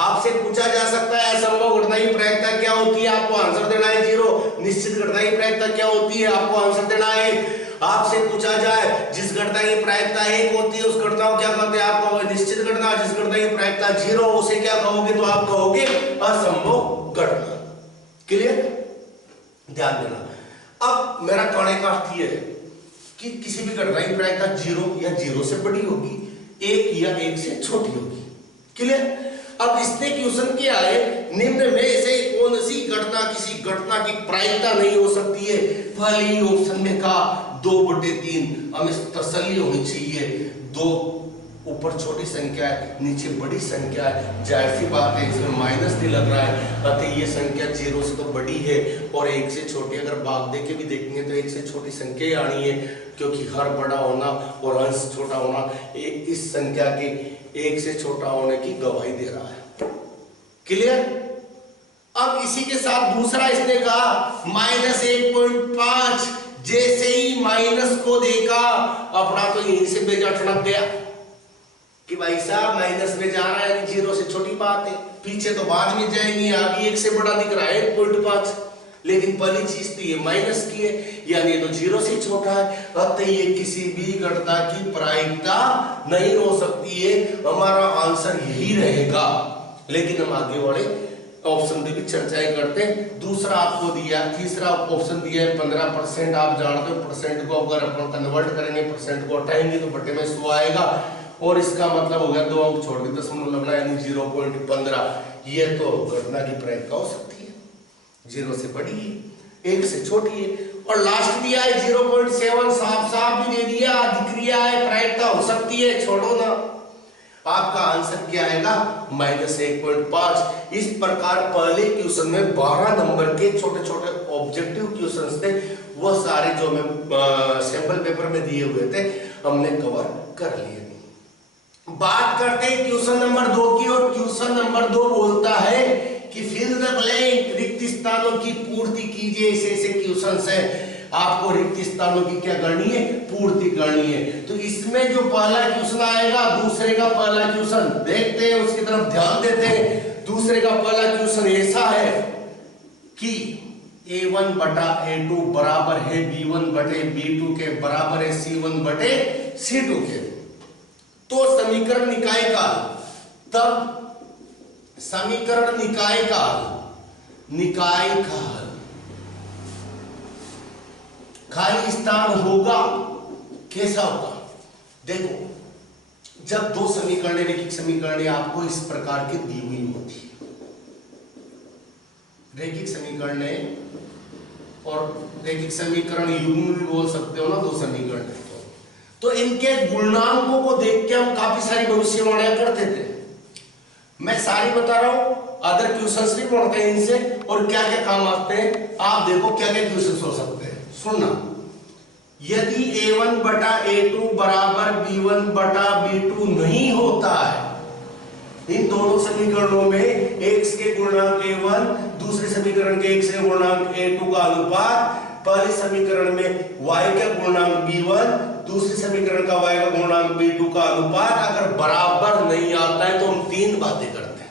आपसे पूछा जा सकता है असंभव घटना की प्रायिकता क्या होती है, आपको आंसर देना है 0। निश्चित घटना की प्रायिकता क्या होती है, आपको आंसर देना है। आपसे पूछा जाए जिस घटना की प्रायिकता 1 होती है उस घटना को क्या कहते हैं, आप कहोगे निश्चित घटना। जिस घटना की प्रायिकता 0 उसे क्या कहोगे, तो आप कहोगे असंभव घटना। क्लियर, ध्यान देना। अब मेरा कहने का अर्थ यह है कि किसी भी घटना की प्रायिकता 0 या 0 से बड़ी होगी, 1 या 1 से छोटी होगी। क्लियर। अब इसने क्वेश्चन किया है निम्न में से कौन सी घटना किसी घटना की प्रायिकता नहीं हो सकती है। पहली ऑप्शन में कहा 2/3। हमें तसल्ली होनी चाहिए, 2 ऊपर छोटी संख्या है, नीचे बड़ी संख्या है, जाहिर सी बात है इसमें माइनस नहीं लग रहा है, अतः ये संख्या 0 से तो बड़ी है और 1 से छोटी। अगर भाग दे के भी देखेंगे तो 1 से छोटी संख्या ही आनी है, क्योंकि हर बड़ा होना और अंश छोटा होना इस संख्या के 1 से छोटा होने की गवाही दे रहा है। क्लियर। अब इसी के साथ दूसरा इसने कहा -1.5। जैसे ही माइनस को देखा अपना तो यहीं से बेजा ठनक गया कि भाई साहब माइनस में जा रहा है, 0 से छोटी बात है, पीछे तो बाद में जाएंगे, अभी 1 से बड़ा दिख रहा है 1.5। लेकिन पहली चीज तो ये माइनस की है, यानी तो 0 से छोटा है, अतः ये किसी भी घटना की प्रायिकता नहीं हो सकती है। हमारा आंसर यही रहेगा। लेकिन हम आगे वाले ऑप्शन की भी चर्चाएं करते हैं। दूसरा आपको दिया, तीसरा ऑप्शन दिया है 15%। आप जानते हो परसेंट को अगर अपन कन्वर्ट करेंगे, परसेंट को हटाएंगे तो बटे में 100 आएगा और इसका मतलब हो गया 2 अंक छोड़ के दशमलव लगना, यानी 0.15। ये तो घटना की प्रायिकता हो सकती है, 0 से बड़ी है, 1 से छोटी है। और लास्ट दिया है 0.7, साफ साफ भी दे दिया, अधिक्रिया है, प्रायिकता हो सकती है, छोड़ो ना। आपका आंसर क्या आएगा -1.5। इस प्रकार पहले क्वेश्चन में 12 नंबर के छोटे छोटे ऑब्जेक्टिव क्वेश्चंस थे, वह सारे जो हमें सैंपल पेपर में दिए हुए थे हमने कवर कर लिए। बात करते हैं क्वेश्चन नंबर 2 की, और क्वेश्चन नंबर 2 बोलता है कि फिल द ब्लैंक, रिक्त स्थानों की पूर्ति कीजिए। ऐसे क्वेश्चंस हैं, आपको रिक्त स्थानों की क्या करनी है, पूर्ति करनी है। तो इसमें जो पहला क्वेश्चन आएगा, दूसरे का पहला क्वेश्चन देखते हैं, उसकी तरफ ध्यान देते हैं। दूसरे का पहला क्वेश्चन ऐसा है कि A1 बटा A2 बराबर है B1 बटे B2 के बराबर है C1 बटे C2 के। तो समीकरण निकाय काल, तब समीकरण निकाय काल खाली स्थान होगा, कैसा होगा? देखो, जब 2 समीकरण रैखिक समीकरण आपको इस प्रकार की दी हुई होती है, रैखिक समीकरण और रैखिक समीकरण युग्म भी बोल सकते हो ना, 2 समीकरण तो इनके गुणांकों को देख के हम काफी सारी भविष्यवाणियां करते थे। मैं सारी बता रहा हूं, अदर क्वेश्चंस भी पढ़ते हैं इनसे और क्या क्या काम आते हैं। आप देखो क्या क्या क्वेश्चंस हो सकते हैं, सुनना। यदि A1 बटा A2 बराबर B1 बटा B2 नहीं होता है, इन दोनों समीकरणों में x के गुणांक A1, दूसरे समीकरण के x के गुणांक A2 का अनुपात, पहले समीकरण में y का गुणांक B1, दूसरे समीकरण का y का गुणांक B2 का अनुपात अगर बराबर नहीं आता है तो हम 3 बातें करते हैं।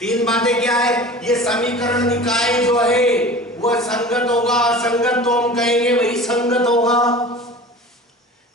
तीन बातें क्या है, ये समीकरण निकाय जो है वह संगत होगा, असंगत तो हम कहेंगे वही संगत होगा।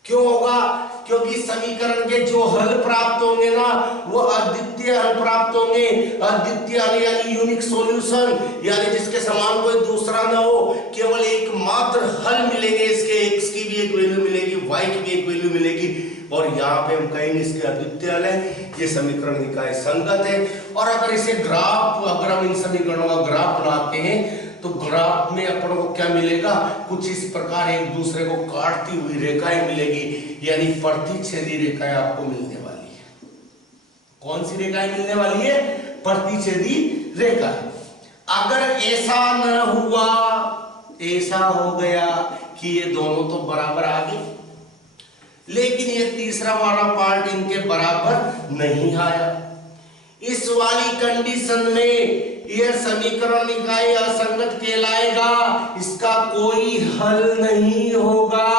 क्यों होगा? क्योंकि समीकरण के जो हल प्राप्त होंगे ना वो अद्वितीय हल प्राप्त होंगे। अद्वितीय हल यानी यूनिक सॉल्यूशन, यानी जिसके समान कोई दूसरा ना हो, केवल एकमात्र हल मिलेंगे। इसके x की भी एक वैल्यू मिलेगी, y की भी एक वैल्यू मिलेगी, और यहाँ पे हम कहेंगे इसके अद्वितीय हल है, ये समीकरण निकाय संगत है। और अगर इसे ग्राफ, अगर हम इन समीकरणों का ग्राफ बनाते हैं तो ग्राफ में अपन को क्या मिलेगा, कुछ इस प्रकार एक दूसरे को काटती हुई रेखाएं मिलेगी, यानी प्रतिच्छेदी रेखाएं आपको मिलने वाली है। कौन सी रेखाएं मिलने वाली है? प्रतिच्छेदी रेखा। अगर ऐसा न हुआ, ऐसा हो गया कि ये दोनों तो बराबर आ गए, लेकिन ये तीसरा वाला पार्ट इनके बराबर नहीं आया, इस वाली कंडीशन में यह समीकरण निकाय असंगत कहलाएगा, इसका कोई हल नहीं होगा।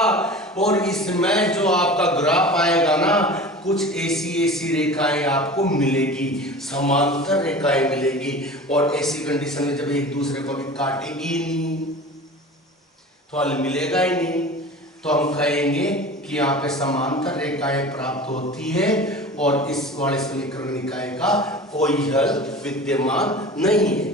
और इसमें जो आपका ग्राफ आएगा ना, कुछ ऐसी रेखाएं आपको मिलेगी, समांतर रेखाएं मिलेगी, और ऐसी कंडीशन में जब एक दूसरे को भी काटेगी ही नहीं तो हल मिलेगा ही नहीं, तो हम कहेंगे कि यहाँ पे समांतर रेखाएं प्राप्त होती है और इस वाले समीकरण निकाय का कोई हल विद्यमान नहीं है।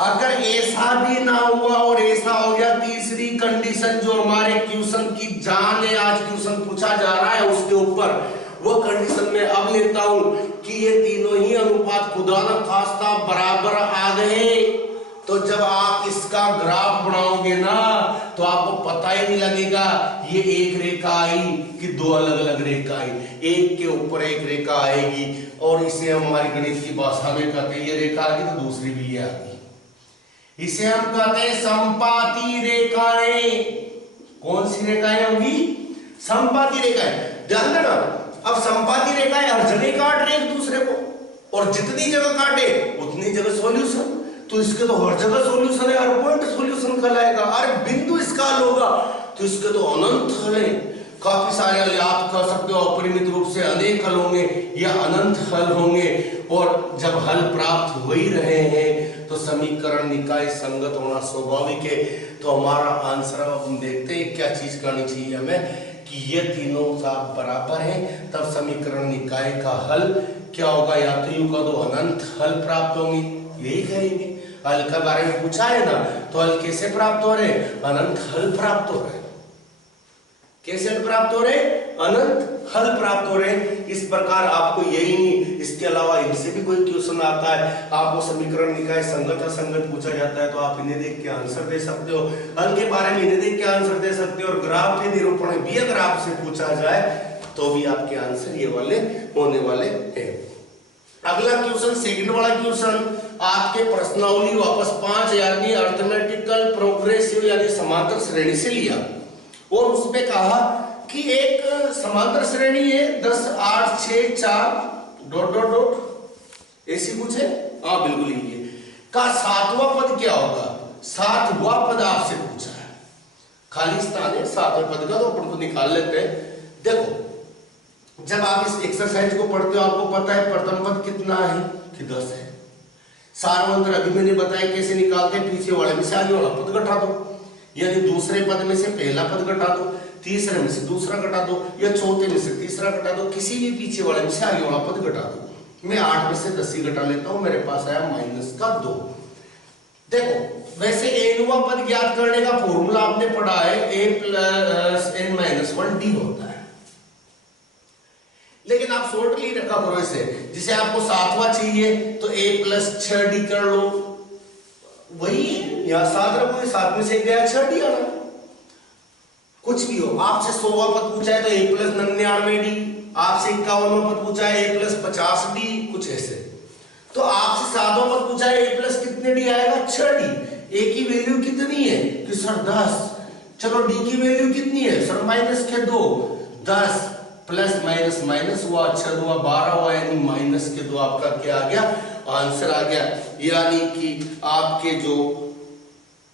अगर ऐसा भी ना हुआ और ऐसा हो गया, तीसरी कंडीशन जो हमारे क्वेश्चन की जान है, आज क्वेश्चन पूछा जा रहा है उसके ऊपर, वो कंडीशन में अब लेता हूं कि ये तीनों ही अनुपात खुदा न खास्ता बराबर आ गए, तो जब आप इसका ग्राफ बनाओगे ना तो आपको पता ही नहीं लगेगा ये एक रेखा आई कि दो अलग अलग रेखा आई, एक के ऊपर एक रेखा आएगी, और इसे हम हमारी गणित की भाषा में कहते हैं ये रेखा आ गई तो दूसरी भी ये आ गई, इसे हम कहते हैं संपाती रेखाएं। कौन सी रेखाएं होगी? संपाती रेखाएं। ध्यान देना, अब संपाती रेखाएं हर जगह काट रहे एक दूसरे को, और जितनी जगह काटे उतनी जगह सॉल्यूशन, तो इसके तो हर जगह सॉल्यूशन है, हर पॉइंट सॉल्यूशन कहलाएगा, हर बिंदु इसका हल होगा, तो इसके तो अनंत हल है। काफी सारे हल आप कह सकते हो, अपरिमित रूप से अनेक हल होंगे या अनंत हल होंगे, और जब हल प्राप्त हो ही रहे हैं तो समीकरण निकाय संगत होना स्वाभाविक है। तो हमारा आंसर अब हम देखते हैं क्या चीज करनी चाहिए हमें, कि ये तीनों साथ बराबर हैं, तब समीकरण निकाय का हल क्या होगा, या तो यूं कह दो अनंत हल प्राप्त होंगे, यही कहेंगे। हल के बारे में पूछा है ना, तो हल कैसे प्राप्त हो रहे? अनंत हल प्राप्त हो रहे। कैसे हल प्राप्त हो रहे? अनंत हल प्राप्त हो रहे। इस प्रकार आपको यही नहीं, इसके अलावा इनसे भी कोई क्वेश्चन आता है, आपको समीकरण निकाय संगत असंगत पूछा जाता है, तो आप इन्हें देख के आंसर दे सकते हो, हल के बारे में इन्हें देख के आंसर दे सकते हो, और ग्राफ के निरूपण भी अगर आपसे पूछा जाए तो भी आपके आंसर ये वाले होने वाले हैं। अगला क्वेश्चन, सेकंड वाला क्वेश्चन, आपके प्रश्नावली वापस 5000 की अर्थमेटिकल प्रोग्रेसिव यानी समांतर श्रेणी से लिया, और उसमें कहा कि एक समांतर श्रेणी है 10 8 6 4 डॉट डॉट डॉट, ऐसी कुछ है, हाँ बिल्कुल ये का सातवां पद क्या होगा? सातवां पद आपसे पूछा है, खाली स्थान है सातवें पद का, तो अपन को निकाल लेते हैं। देखो, जब आप इस एक्सरसाइज को पढ़ते हो आपको पता है प्रथम पद कितना है कि 10 है। सारवंतर अभी मैंने बताया कैसे निकालते हैं, पीछे वाले में से आगे वाला पद घटा दो, यानी दूसरे पद में से पहला पद घटा दो, तीसरे में से दूसरा घटा दो, या चौथे में से तीसरा घटा दो, किसी भी पीछे वाले में से आगे वाला पद घटा दो। मैं 8 में से 10 ही घटा लेता हूं, मेरे पास आया -2। देखो, वैसे एनवा पद ज्ञात करने का फॉर्मूला आपने पढ़ा है, a+n-1d होता है, लेकिन आप शॉर्टली रखा करो इसे, जिसे आपको सातवां चाहिए तो a+6d कर लो, वही यहां 7 रखो, 7 में से गया 6d आना। कुछ भी हो, आपसे 100वां पद पूछा है तो a+99d, आपसे 51वां पद पूछा है a+50d, कुछ ऐसे। तो आपसे 7वां पद पूछा है a+ कितने d आएगा? 6d। a की वैल्यू कितनी है कि सर 10, चलो d की वैल्यू कितनी है सर -2, 10 प्लस माइनस माइनस हुआ, 6 दुआ 12 हुआ, यानी -2 आपका क्या आ गया? आंसर आ गया। यानी कि आपके जो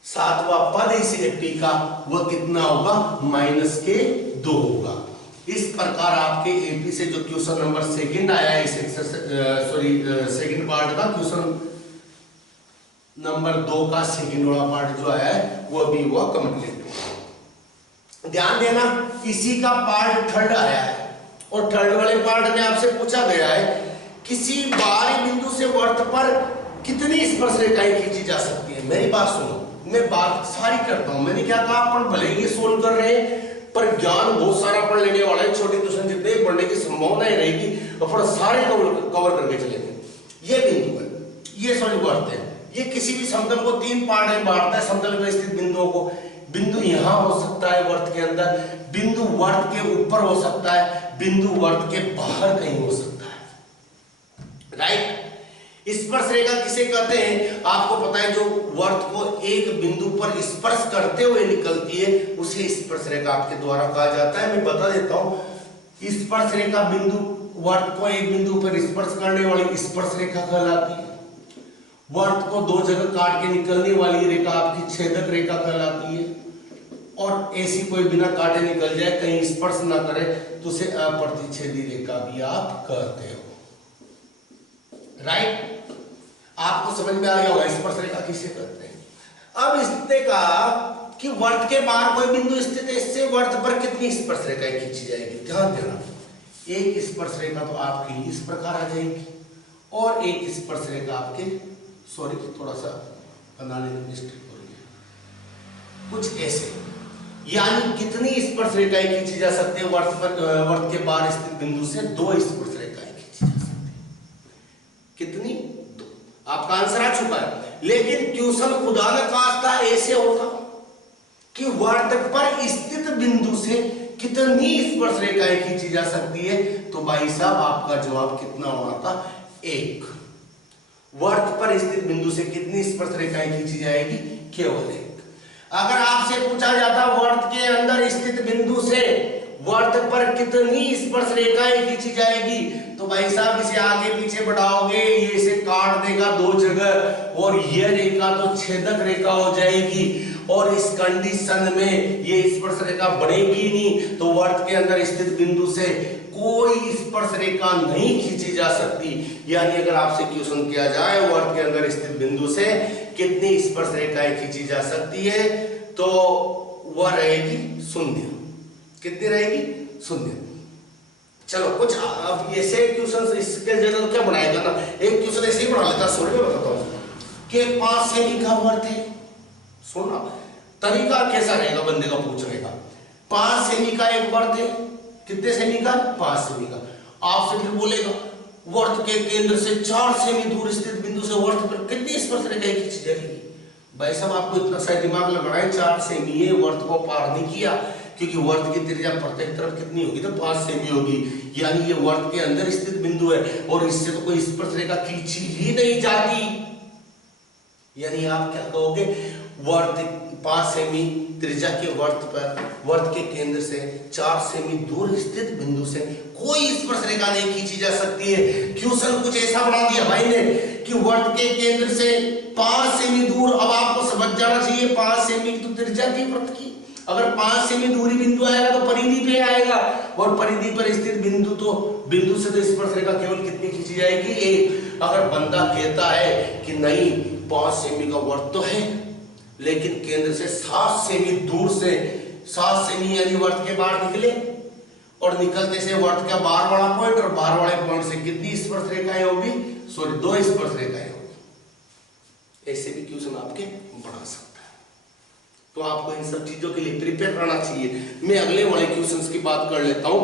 सातवां पद इस एपी का वह कितना होगा? -2 होगा। इस प्रकार आपके एपी से जो क्वेश्चन नंबर सेकंड आया है इस सेकंड पार्ट का, क्वेश्चन नंबर 2 का सेकंड वाला पार्ट जो आया है वो अभी हुआ कंप्लीट। ध्यान देना, इसी का पार्ट थर्ड आया है और थर्ड वाले पार्ट में आपसे पूछा गया है किसी बाहरी बिंदु से वर्त पर कितनी स्पर्श रेखाएं खींची जा सकती है। मेरी बात सुनो, मैं बात सारी करता हूं। मैंने क्या कहा, अपन भले ही सोल्व कर रहे हैं पर ज्ञान बहुत सारा पढ़ लेने वाला है। छोटे क्वेश्चन जितने पढ़ने की संभावना ही रहेगी अपन सारे कवर करके चलेंगे। ये बिंदु है, ये सॉरी वर्त है, ये किसी भी समतल को 3 पार्ट में बांटता है। समतल में स्थित बिंदुओं को, बिंदु यहां हो सकता है वर्त के अंदर, बिंदु वर्त के ऊपर हो सकता है, बिंदु वर्त के बाहर कहीं हो सकता है। राइट। स्पर्श रेखा किसे कहते हैं आपको पता है, जो वर्त को एक बिंदु पर स्पर्श करते हुए निकलती है उसे स्पर्श रेखा आपके द्वारा कहा जाता है। मैं बता देता हूं, स्पर्श रेखा बिंदु वर्त को एक बिंदु पर स्पर्श करने वाली स्पर्श रेखा कहलाती है। वर्त को 2 जगह काट के निकलने वाली रेखा आपकी छेदक रेखा कहलाती है। और ऐसी कोई बिना काटे निकल जाए, कहीं स्पर्श ना करे तो उसे अप्रतिच्छेदी रेखा भी आप कहते हो। राइट। आपको समझ में आ गया होगा स्पर्श रेखा किसे कहते हैं। अब इसने कहा कि वर्त के बाहर कोई बिंदु स्थित है, इससे वर्त पर कितनी स्पर्श रेखाएं खींची जाएगी। ध्यान देना, एक स्पर्श रेखा तो आपकी इस प्रकार आ जाएगी और एक स्पर्श रेखा आपके, सॉरी थोड़ा सा बनाने में मिस्टेक हो रही है, कुछ ऐसे, यानी कितनी स्पर्श रेखाएं खींची जा सकती है वर्त पर, वर्त के बाहर स्थित बिंदु से 2 स्पर्श रेखाएं खींची जा सकती है। कितनी? 2। आपका आंसर आ चुका है। लेकिन क्वेश्चन खुदा न खास्ता ऐसे होता कि वर्त पर स्थित बिंदु से कितनी स्पर्श रेखाएं खींची जा सकती है, तो भाई साहब आपका जवाब कितना होना था? 1। वर्त पर स्थित बिंदु से कितनी स्पर्श रेखाएं खींची जाएगी? केवल 1। अगर आपसे पूछा जाता वर्त के अंदर स्थित बिंदु से वर्त पर कितनी स्पर्श रेखाएं खींची जाएगी, तो भाई साहब इसे आगे पीछे बढ़ाओगे, ये इसे काट देगा 2 जगह और ये रेखा तो छेदक रेखा हो जाएगी। और इस कंडीशन में ये स्पर्श रेखा बनेगी नहीं, तो वर्त के अंदर स्थित बिंदु से कोई स्पर्श रेखा नहीं खींची जा सकती। यानी अगर आपसे क्वेश्चन किया जाए वर्त के अंदर स्थित बिंदु से कितनी स्पर्श रेखाएं खींची जा सकती है, तो वह रहेगी 0। कितनी रहेगी? 0। चलो कुछ अब ऐसे क्वेश्चन इसके जगह क्या बनाएगा ना, एक क्वेश्चन ऐसे ही बना लेता, सॉरी मैं बताता हूं कि 5 सेमी का वर्त है। सुनना तरीका कैसा रहेगा बंदे का पूछने का। 5 सेमी का एक वर्त है, कितने सेमी का? 5 सेमी का। आपसे फिर बोलेगा वर्त के केंद्र से 4 सेमी दूर स्थित बिंदु से वर्त पर कितनी स्पर्श रेखाएं खींची जाएगी। भाई साहब आपको इतना सा दिमाग लगाना है, 4 सेमी है, वर्त को पार नहीं किया, क्योंकि वर्त की त्रिज्या प्रत्येक तरफ कितनी होगी? तो 5 सेमी होगी। यानी ये वर्त के अंदर स्थित बिंदु है और इससे तो कोई स्पर्श रेखा खींची ही नहीं जाती। यानी आप क्या कहोगे, वर्त 5 सेमी त्रिज्या के वर्त पर वर्त के केंद्र से 4 सेमी दूर स्थित बिंदु से कोई स्पर्श रेखा नहीं खींची जा सकती है। क्वेश्चन कुछ ऐसा बना दिया भाई ने कि वर्त के केंद्र से 5 सेमी दूर। अब आपको समझ जाना चाहिए 5 सेमी की तो त्रिज्या थी वर्त की। अगर 5 सेमी दूरी बिंदु आएगा तो परिधि पे आएगा, और परिधि पर स्थित बिंदु तो बिंदु से तो स्पर्श रेखा केवल कितनी खींची जाएगी? 1। अगर बंदा कहता है कि नहीं 5 सेमी का वर्त तो है, लेकिन केंद्र से 7 सेमी दूर से, 7 सेमी यानी वर्त के बाहर निकले और निकलते से वर्त का बाहर वाला पॉइंट और बाहर वाले पॉइंट से कितनी स्पर्श रेखाएं होगी? सॉरी 2 स्पर्श रेखाएं होगी। ऐसे भी क्वेश्चन आपके बना सकता है। तो आपको इन सब चीजों के लिए प्रिपेयर रहना चाहिए। मैं अगले वाले क्वेश्चंस की बात कर लेता हूं।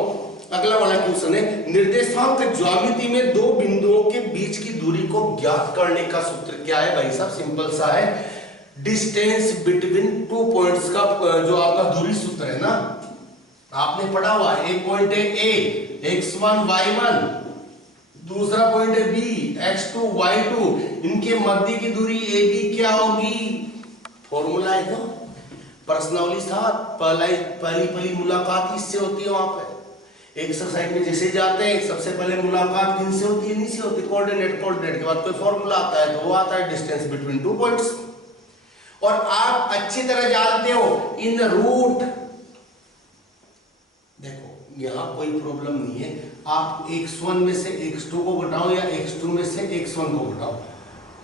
अगला वाला क्वेश्चन है, निर्देशांक ज्यामिति में 2 बिंदुओं के बीच की दूरी को ज्ञात करने का सूत्र क्या है? भाई साहब सिंपल सा है, डिस्टेंस बिटवीन 2 पॉइंट्स का जो आपका दूरी सूत्र है ना, आपने पढ़ा हुआ है। एक पॉइंट है ए x1 y1, दूसरा पॉइंट है बी x2 y2, इनके मध्य की दूरी AB क्या होगी? फॉर्मूला है तो प्रश्नावली 7, पहली मुलाकात इससे होती है। वहां पे एक्सरसाइज में जैसे जाते हैं सबसे पहले मुलाकात किनसे होती है? इनसे होती है। कोऑर्डिनेट के बाद कोई फॉर्मूला आता है तो वो आता है डिस्टेंस बिटवीन 2 पॉइंट्स। और आप अच्छी तरह जानते हो इन रूट, देखो यहाँ कोई प्रॉब्लम नहीं है। आप x1 में से x2 को घटाओ या x2 में से x1 को घटाओ,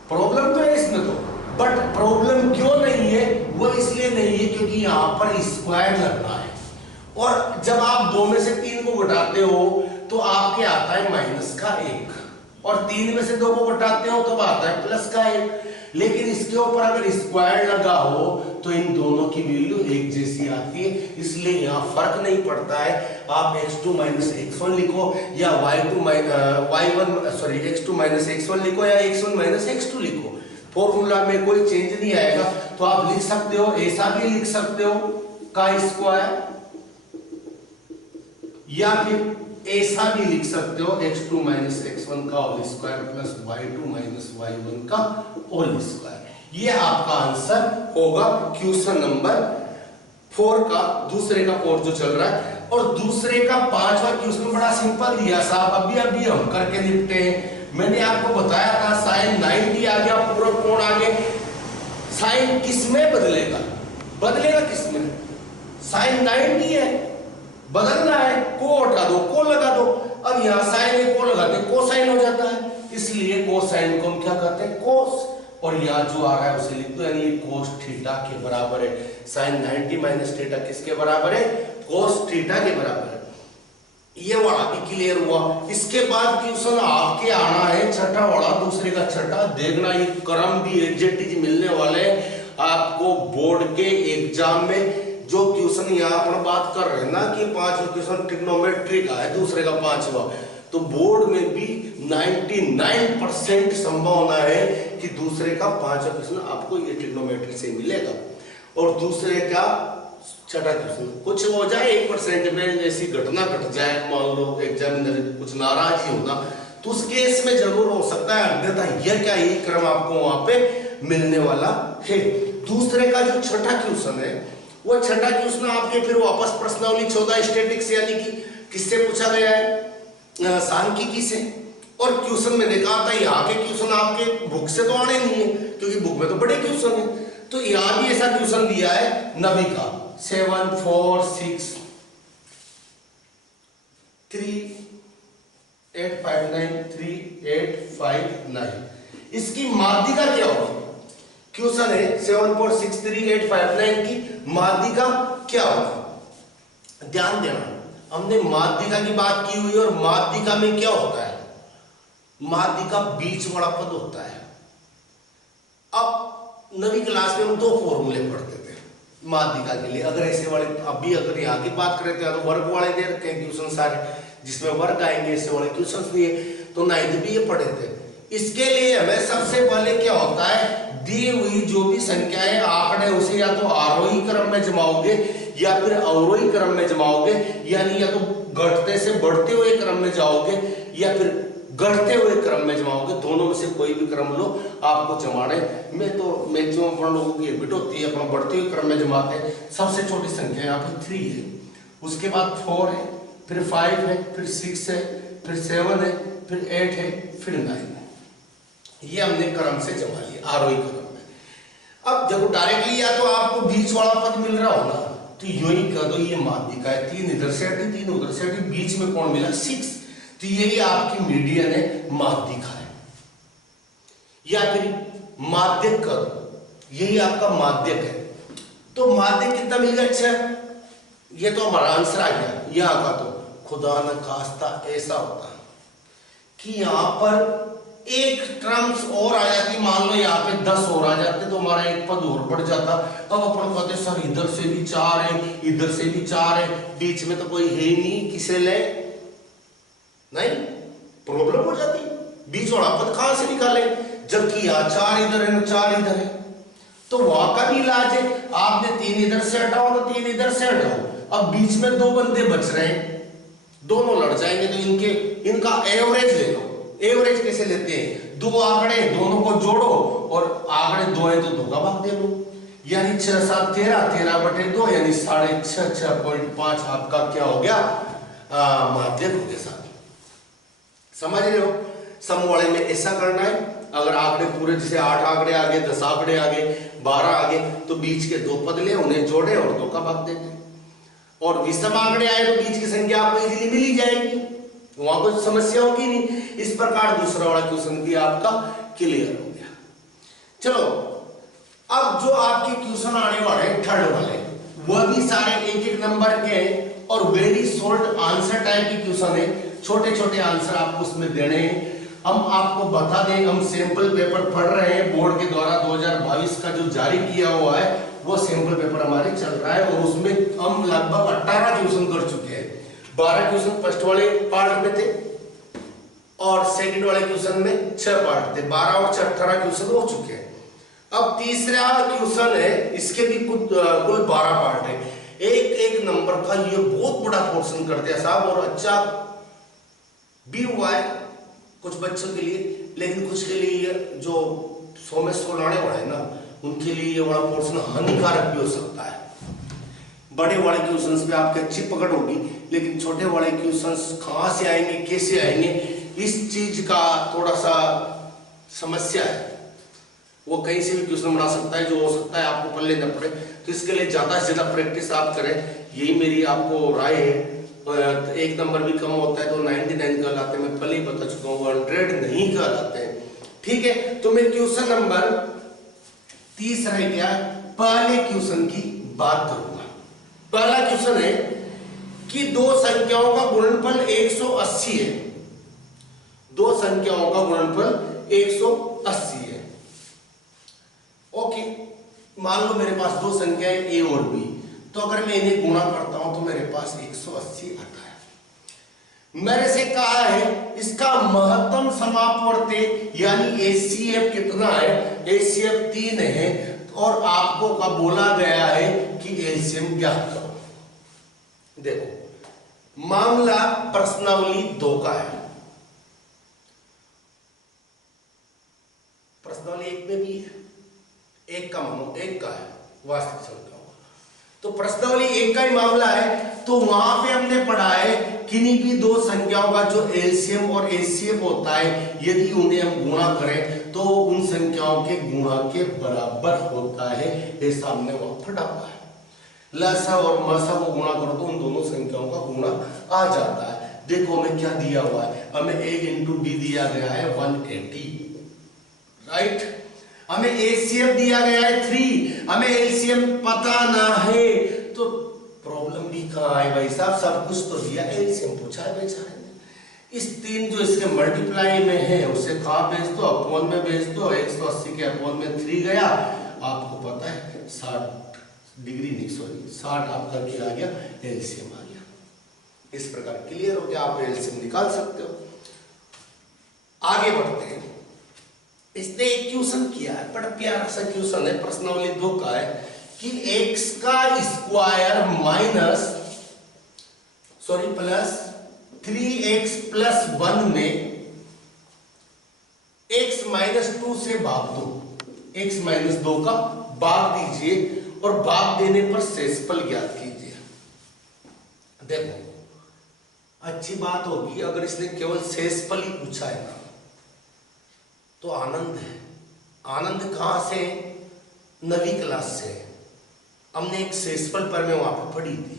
प्रॉब्लम तो है इसमें तो, बट प्रॉब्लम क्यों नहीं है? वो इसलिए नहीं है क्योंकि यहाँ पर स्क्वायर लगना है, और जब आप 2 में से 3 को घटाते हो तो आपके आता है -1, और 3 में से 2 को घटाते हो तो आता है +1। लेकिन इसके ऊपर अगर स्क्वायर लगा हो तो इन दोनों की वैल्यू एक जैसी आती है, इसलिए यहाँ फर्क नहीं पड़ता है। आप x2 x1 लिखो या x2 x1 लिखो या x1 x2 लिखो, फॉर्मूला में कोई चेंज नहीं आएगा। तो आप लिख सकते हो, ऐसा भी लिख सकते हो का स्क्वायर, या फिर ऐसा भी लिख सकते हो x2 x1 का whole square plus y2 y1 का होल स्क्वायर। ये आपका आंसर होगा क्वेश्चन नंबर 4 का, दूसरे का कोर्स जो चल रहा है। और दूसरे का 5वां क्वेश्चन बड़ा सिंपल दिया साहब, अभी हम करके निपटे हैं। मैंने आपको बताया था साइन 90 आ गया, पूरा कोण आ गया, साइन किस में बदलेगा? बदलेगा किस में? साइन 90 है, बदलना है, को हटा दो, को लगा दो। अब यहाँ साइन है, को लगाते कोसाइन हो जाता है, इसलिए कोसाइन को हम क्या कहते हैं? कोस। और यहाँ जो आ रहा है उसे लिख दो, यानी कोस थीटा के बराबर है। साइन 90 माइनस थीटा किसके बराबर है? कोस थीटा के बराबर है। ये वाला भी क्लियर हुआ। इसके बाद क्वेश्चन आपके आना है छठा वाला, दूसरे का छठा। देखना ये क्रम भी एग्जैक्ट मिलने वाले आपको बोर्ड के एग्जाम में। जो क्वेश्चन यहाँ अपन बात कर रहे हैं ना कि 5वां क्वेश्चन ट्रिग्नोमेट्री का है, दूसरे का 5वां, तो बोर्ड में भी 99% संभावना है कि दूसरे का 5वां क्वेश्चन आपको ये ट्रिग्नोमेट्री से मिलेगा। और दूसरे का छठा क्वेश्चन कुछ हो जाए 1% में ऐसी घटना घट जाए, मान लो एग्जामिनर कुछ नाराज ही होगा, तो उस केस में जरूर हो सकता है, अन्यथा यह क्या यही क्रम आपको वहां पे मिलने वाला है। दूसरे का जो छठा क्वेश्चन है, वो छठा क्वेश्चन आपके फिर वापस प्रश्नावली 14 स्टैटिक्स यानी कि किससे पूछा गया है? सांख्यिकी से। और क्वेश्चन में देखा था यहाँ के क्वेश्चन आपके बुक से तो आने नहीं है, क्योंकि बुक में तो बड़े क्वेश्चन है। तो यहाँ भी ऐसा क्वेश्चन दिया है नवी का 7 4 6 3 8 5 9 3 8 5 9, इसकी माध्यिका क्या होगी? क्वेश्चन है 7 4 6 3 8 5 9 की माध्यिका क्या होगी? ध्यान देना, हमने माध्यिका की बात की हुई, और माध्यिका में क्या होता है? माध्यिका बीच वाला पद होता है। अब नवी क्लास में हम 2 फॉर्मूले पढ़ते थे माध्यिका के लिए। अगर ऐसे वाले अभी अगर यहाँ की बात करें तो वर्ग वाले दे रखे हैं क्वेश्चन सारे, जिसमें वर्ग आएंगे, ऐसे वाले क्वेश्चन दिए, तो 9th भी ये पढ़े थे। इसके लिए हमें सबसे पहले क्या होता है? दी हुई जो भी संख्याएं आंकड़े उसे या तो आरोही क्रम में जमाओगे या फिर अवरोही क्रम में जमाओगे, यानी या तो घटते से बढ़ते हुए क्रम में जाओगे या फिर घटते हुए क्रम में जमाओगे। दोनों में से कोई भी क्रम लो, आपको जमाने में तो मैक्सिमम अपन लोगों की हैबिट होती है, अपन बढ़ते हुए क्रम में जमाते हैं। सबसे छोटी संख्या यहाँ पे 3 है, उसके बाद 4 है, फिर 5 है, फिर 6 है, फिर 7 है, फिर 8 है, फिर 9 है। ये हमने क्रम से जमा लिया आरोही क्रम में। अब जब डायरेक्टली या तो आपको बीच वाला पद मिल रहा हो ना, तो यूं ही कह दो ये माध्यिका है, 3 इधर से हटी 3 उधर से हटी, बीच में कौन मिला? 6, तो यही आपकी मीडियन है, माध्यिका है। या फिर माध्यक कर दो, यही आपका माध्यक है। तो माध्यक कितना मिल गया? 6। ये तो हमारा आंसर आ गया। यहाँ का तो खुदा न खास्ता ऐसा होता कि यहाँ पर एक टर्म्स और आ जाती, मान लो यहाँ पे 10 और आ जाते तो हमारा एक पद और बढ़ जाता। अब अपन कहते सर इधर से भी 4 है, इधर से भी 4 है, बीच में तो कोई है ही नहीं, किसे ले? नहीं, प्रॉब्लम हो जाती, बीच वाला पद कहां से निकाले? जबकि यहाँ 4 इधर है, 4 इधर है, तो वहां का भी इलाज है। आपने 3 इधर से हटाओ तो 3 इधर से हटाओ। अब बीच में 2 बंदे बच रहे हैं, दोनों लड़ जाएंगे, तो इनका एवरेज ले लो। एवरेज कैसे लेते हैं? 2 आंकड़े, दोनों को जोड़ो, और आंकड़े 2 है तो 2 का भाग दे लो, यानी 6 7 13, 13/2 यानी 6.5 6.5 आपका क्या हो गया? माध्यक हो गया साहब। समझ रहे हो? सम वाले में ऐसा करना है। अगर आंकड़े पूरे जैसे 8 आंकड़े आगे, 10 आंकड़े आगे, 12 आगे, तो बीच के 2 पद ले, उन्हें जोड़े और 2 का भाग देते। और विषम आंकड़े आए तो बीच की संख्या आपको इजीली मिल ही जाएगी, वहां कोई समस्या होगी नहीं। इस प्रकार दूसरा वाला क्वेश्चन भी आपका क्लियर हो गया। चलो अब जो आपके क्वेश्चन आने वाले हैं थर्ड वाले, वह भी सारे एक एक नंबर के हैं और वेरी शॉर्ट आंसर टाइप के क्वेश्चन है, छोटे छोटे आंसर आपको उसमें देने हैं। हम आपको बता दें, हम सैंपल पेपर पढ़ रहे हैं बोर्ड के द्वारा 2022 का जो जारी किया हुआ है वो सैंपल पेपर हमारे चल रहा है और उसमें हम लगभग 18 क्वेश्चन कर चुके हैं। 12 क्वेश्चन फर्स्ट वाले पार्ट में थे और सेकंड वाले क्वेश्चन में 6 पार्ट थे, 12 और 6 18 क्वेश्चन हो चुके हैं। अब तीसरा क्वेश्चन है, इसके भी कुल 12 पार्ट है, एक एक नंबर का ये बहुत बड़ा पोर्शन कर दिया साहब, और अच्छा भी हुआ है कुछ बच्चों के लिए, लेकिन कुछ के लिए जो 100 में 100 लाने वाले हैं ना, उनके लिए ये बड़ा पोर्शन हानिकारक भी हो सकता है। बड़े वाले क्वेश्चंस पे आपकी अच्छी पकड़ होगी, लेकिन छोटे वाले क्वेश्चंस कहाँ से आएंगे, कैसे आएंगे, इस चीज का थोड़ा सा समस्या है। वो कहीं से भी क्वेश्चन बना सकता है, जो हो सकता है आपको पढ़ लेना पड़े। तो इसके लिए ज्यादा से ज्यादा प्रैक्टिस आप करें, यही मेरी आपको राय है। एक नंबर भी कम होता है तो 99 कहलाते हैं, मैं पहले ही बता चुका हूँ, 100 नहीं कहलाते हैं। ठीक है, तो मैं क्वेश्चन नंबर 30 रह गया, पहले क्वेश्चन की बात करूंगा। पहला क्वेश्चन है कि दो संख्याओं का गुणनफल 180 है, दो संख्याओं का गुणनफल 180 है। ओके, मान लो मेरे पास दो संख्याएं ए और बी, तो अगर मैं इन्हें गुणा करता हूं तो मेरे पास 180 आता है। मेरे से कहा है इसका महत्तम समापवर्ती यानी एचसीएफ कितना है, एचसीएफ 3 है, और आपको का बोला गया है कि एलसीएम ज्ञात करो। देखो मामला प्रश्नावली 2 का है, प्रश्नावली 1 में भी है, एक का मामला 1 का है वास्तविक संख्या, तो प्रश्नावली 1 का ही मामला है। तो वहां पे हमने पढ़ा है किन्हीं भी दो संख्याओं का जो एलसीएम और एचसीएफ होता है, यदि उन्हें हम गुणा करें तो उन संख्याओं के गुणा के बराबर होता है, ऐसा हमने वहां पढ़ा हुआ है। लसा और मसा को गुणा करो तो उन दोनों संख्याओं का गुणा आ जाता है। देखो हमें क्या दिया हुआ है, हमें a इंटू डी दिया गया है 180, राइट। हमें एचसीएफ दिया गया है 3, हमें एलसीएम पता ना है, तो प्रॉब्लम भी कहाँ है भाई साहब, सब कुछ तो दिया, एलसीएम पूछा है बेचारे ने। इस 3 जो इसके मल्टीप्लाई में है उसे कहाँ भेज दो, अपॉन में भेज दो, 180 के अपॉन में 3 गया, आपको पता है 60 डिग्री नहीं, सॉरी 60 आपका क्या आ गया, एलसीएम आ गया। इस प्रकार क्लियर हो गया, आप एलसीएम निकाल सकते हो। आगे बढ़ते हैं, इसने एक क्वेश्चन किया है, बड़ा प्यारा सा क्वेश्चन है, प्रश्नावली 2 का है कि x का square minus plus 3x plus 1 में x माइनस 2 से भाग दो, x माइनस 2 का भाग दीजिए और भाग देने पर शेषफल ज्ञात कीजिए। देखो अच्छी बात होगी अगर इसने केवल शेषफल ही पूछा है ना, तो आनंद है। आनंद कहां से, नवी क्लास से। हमने एक शेषफल पर में वहां पर पढ़ी थी।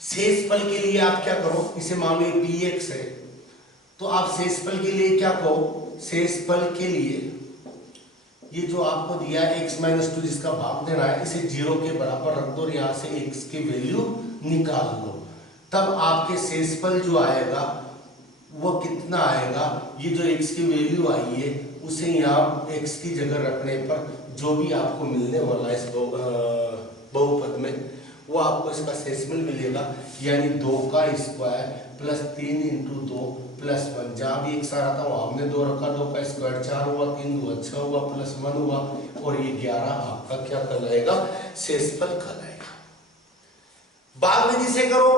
शेषफल के लिए आप क्या करो, इसे मान लो px है, तो आप शेषफल के लिए क्या कहो, शेषफल के लिए ये जो आपको दिया है x माइनस 2 जिसका भाग देना है, इसे 0 के बराबर रख दो और यहां से x की वैल्यू निकाल लो, तब आपके शेषफल जो आएगा वो कितना आएगा, ये जो x की वैल्यू आई है उसे यहाँ x की जगह रखने पर जो भी आपको मिलने वाला है इस बहुपद में, वो आपको इसका शेषफल मिलेगा, यानी 2 का स्क्वायर प्लस 3 इंटू 2 प्लस 1, जहाँ भी x आ रहा था वहाँ हमने 2 रखा, 2 का स्क्वायर 4 हुआ, 3 हुआ 6 हुआ, प्लस 1 हुआ, और ये 11 आपका क्या कहलाएगा, शेषफल कहलाएगा। भाग विधि से करो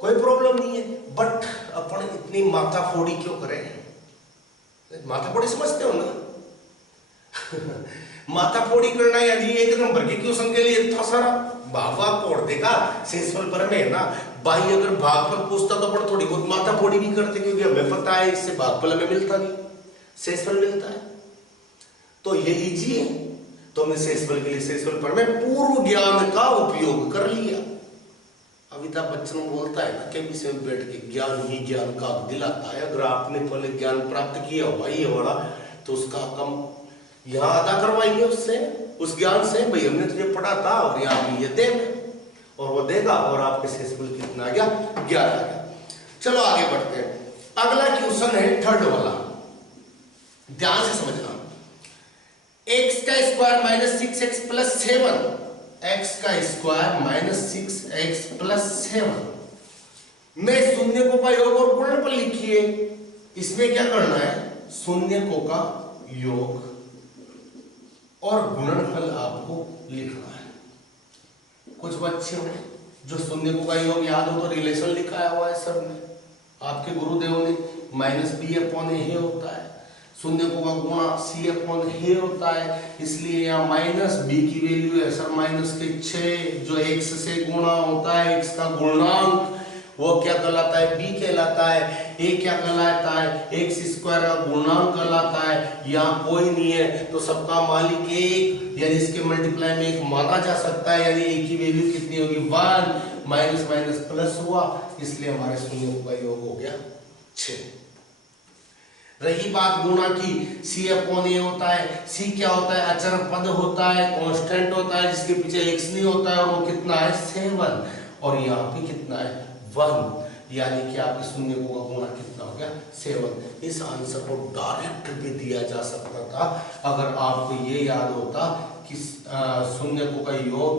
कोई प्रॉब्लम नहीं है, बट अपन इतनी माथाफोड़ी क्यों करें, माथाफोड़ी समझते हो ना माथाफोड़ी करना यदि एक नंबर के क्वेश्चन के लिए इतना सारा भाग तोड़ देगा, शेषफल पर में है ना भाई, अगर भागफल पूछता तो अपन थोड़ी बहुत माथाफोड़ी भी करते, क्योंकि हमें पता है इससे भागफल हमें मिलता नहीं, शेषफल मिलता है, तो ये इजी है। तो हमने शेषफल के लिए शेषफल पर में पूर्व ज्ञान का उपयोग कर लिया। अमिताभ बच्चन बोलता है ना कि विषय में बैठ के ज्ञान ही ज्ञान का दिलाता है। अगर आपने पहले ज्ञान प्राप्त किया हुआ ये वाला तो उसका कम यहाँ अदा करवाइए उससे, उस ज्ञान से। भाई हमने तुझे पढ़ा था और यहाँ भी ये दे, और वो देगा और आपके शेषफल कितना आ गया 11 आ गया। चलो आगे बढ़ते हैं। अगला क्वेश्चन है थर्ड वाला, ध्यान से समझना। एक्स का square minus 6x plus 7, x का स्क्वायर माइनस 6x प्लस 7 में शून्यकों का योग और गुणनफल लिखिए। इसमें क्या करना है, शून्यकों का योग और गुणनफल आपको लिखना है। कुछ बच्चे हो जो शून्यकों का योग याद हो तो रिलेशन लिखाया हुआ है सर ने, आपके गुरुदेव ने, माइनस बी अपॉन ए होता है, शून्यकों का गुणा सी अपॉन ए होता है, इसलिए यहाँ माइनस बी की वैल्यू है सर माइनस के 6, जो एक्स से गुणा होता है, एक्स का गुणांक वो क्या कहलाता है, बी कहलाता है। ए क्या कहलाता है, एक्स स्क्वायर का गुणांक कहलाता है। यहाँ कोई नहीं है तो सबका मालिक एक, यानी इसके मल्टीप्लाई में एक माना जा सकता है, यानी ए की वैल्यू कितनी होगी 1, माइनस माइनस प्लस हुआ, इसलिए हमारे शून्यों का योग हो गया 6। रही बात गुणा की, सी अपॉन ए होता है, सी क्या होता है, अचर पद होता है, कांस्टेंट होता है जिसके पीछे एक्स नहीं होता है, और वो कितना है 7, और यहाँ पे कितना है 1, यानी कि आपके शून्यकों का गुणा कितना हो गया 7। इस आंसर को डायरेक्ट भी दिया जा सकता था अगर आपको ये याद होता कि शून्यकों का योग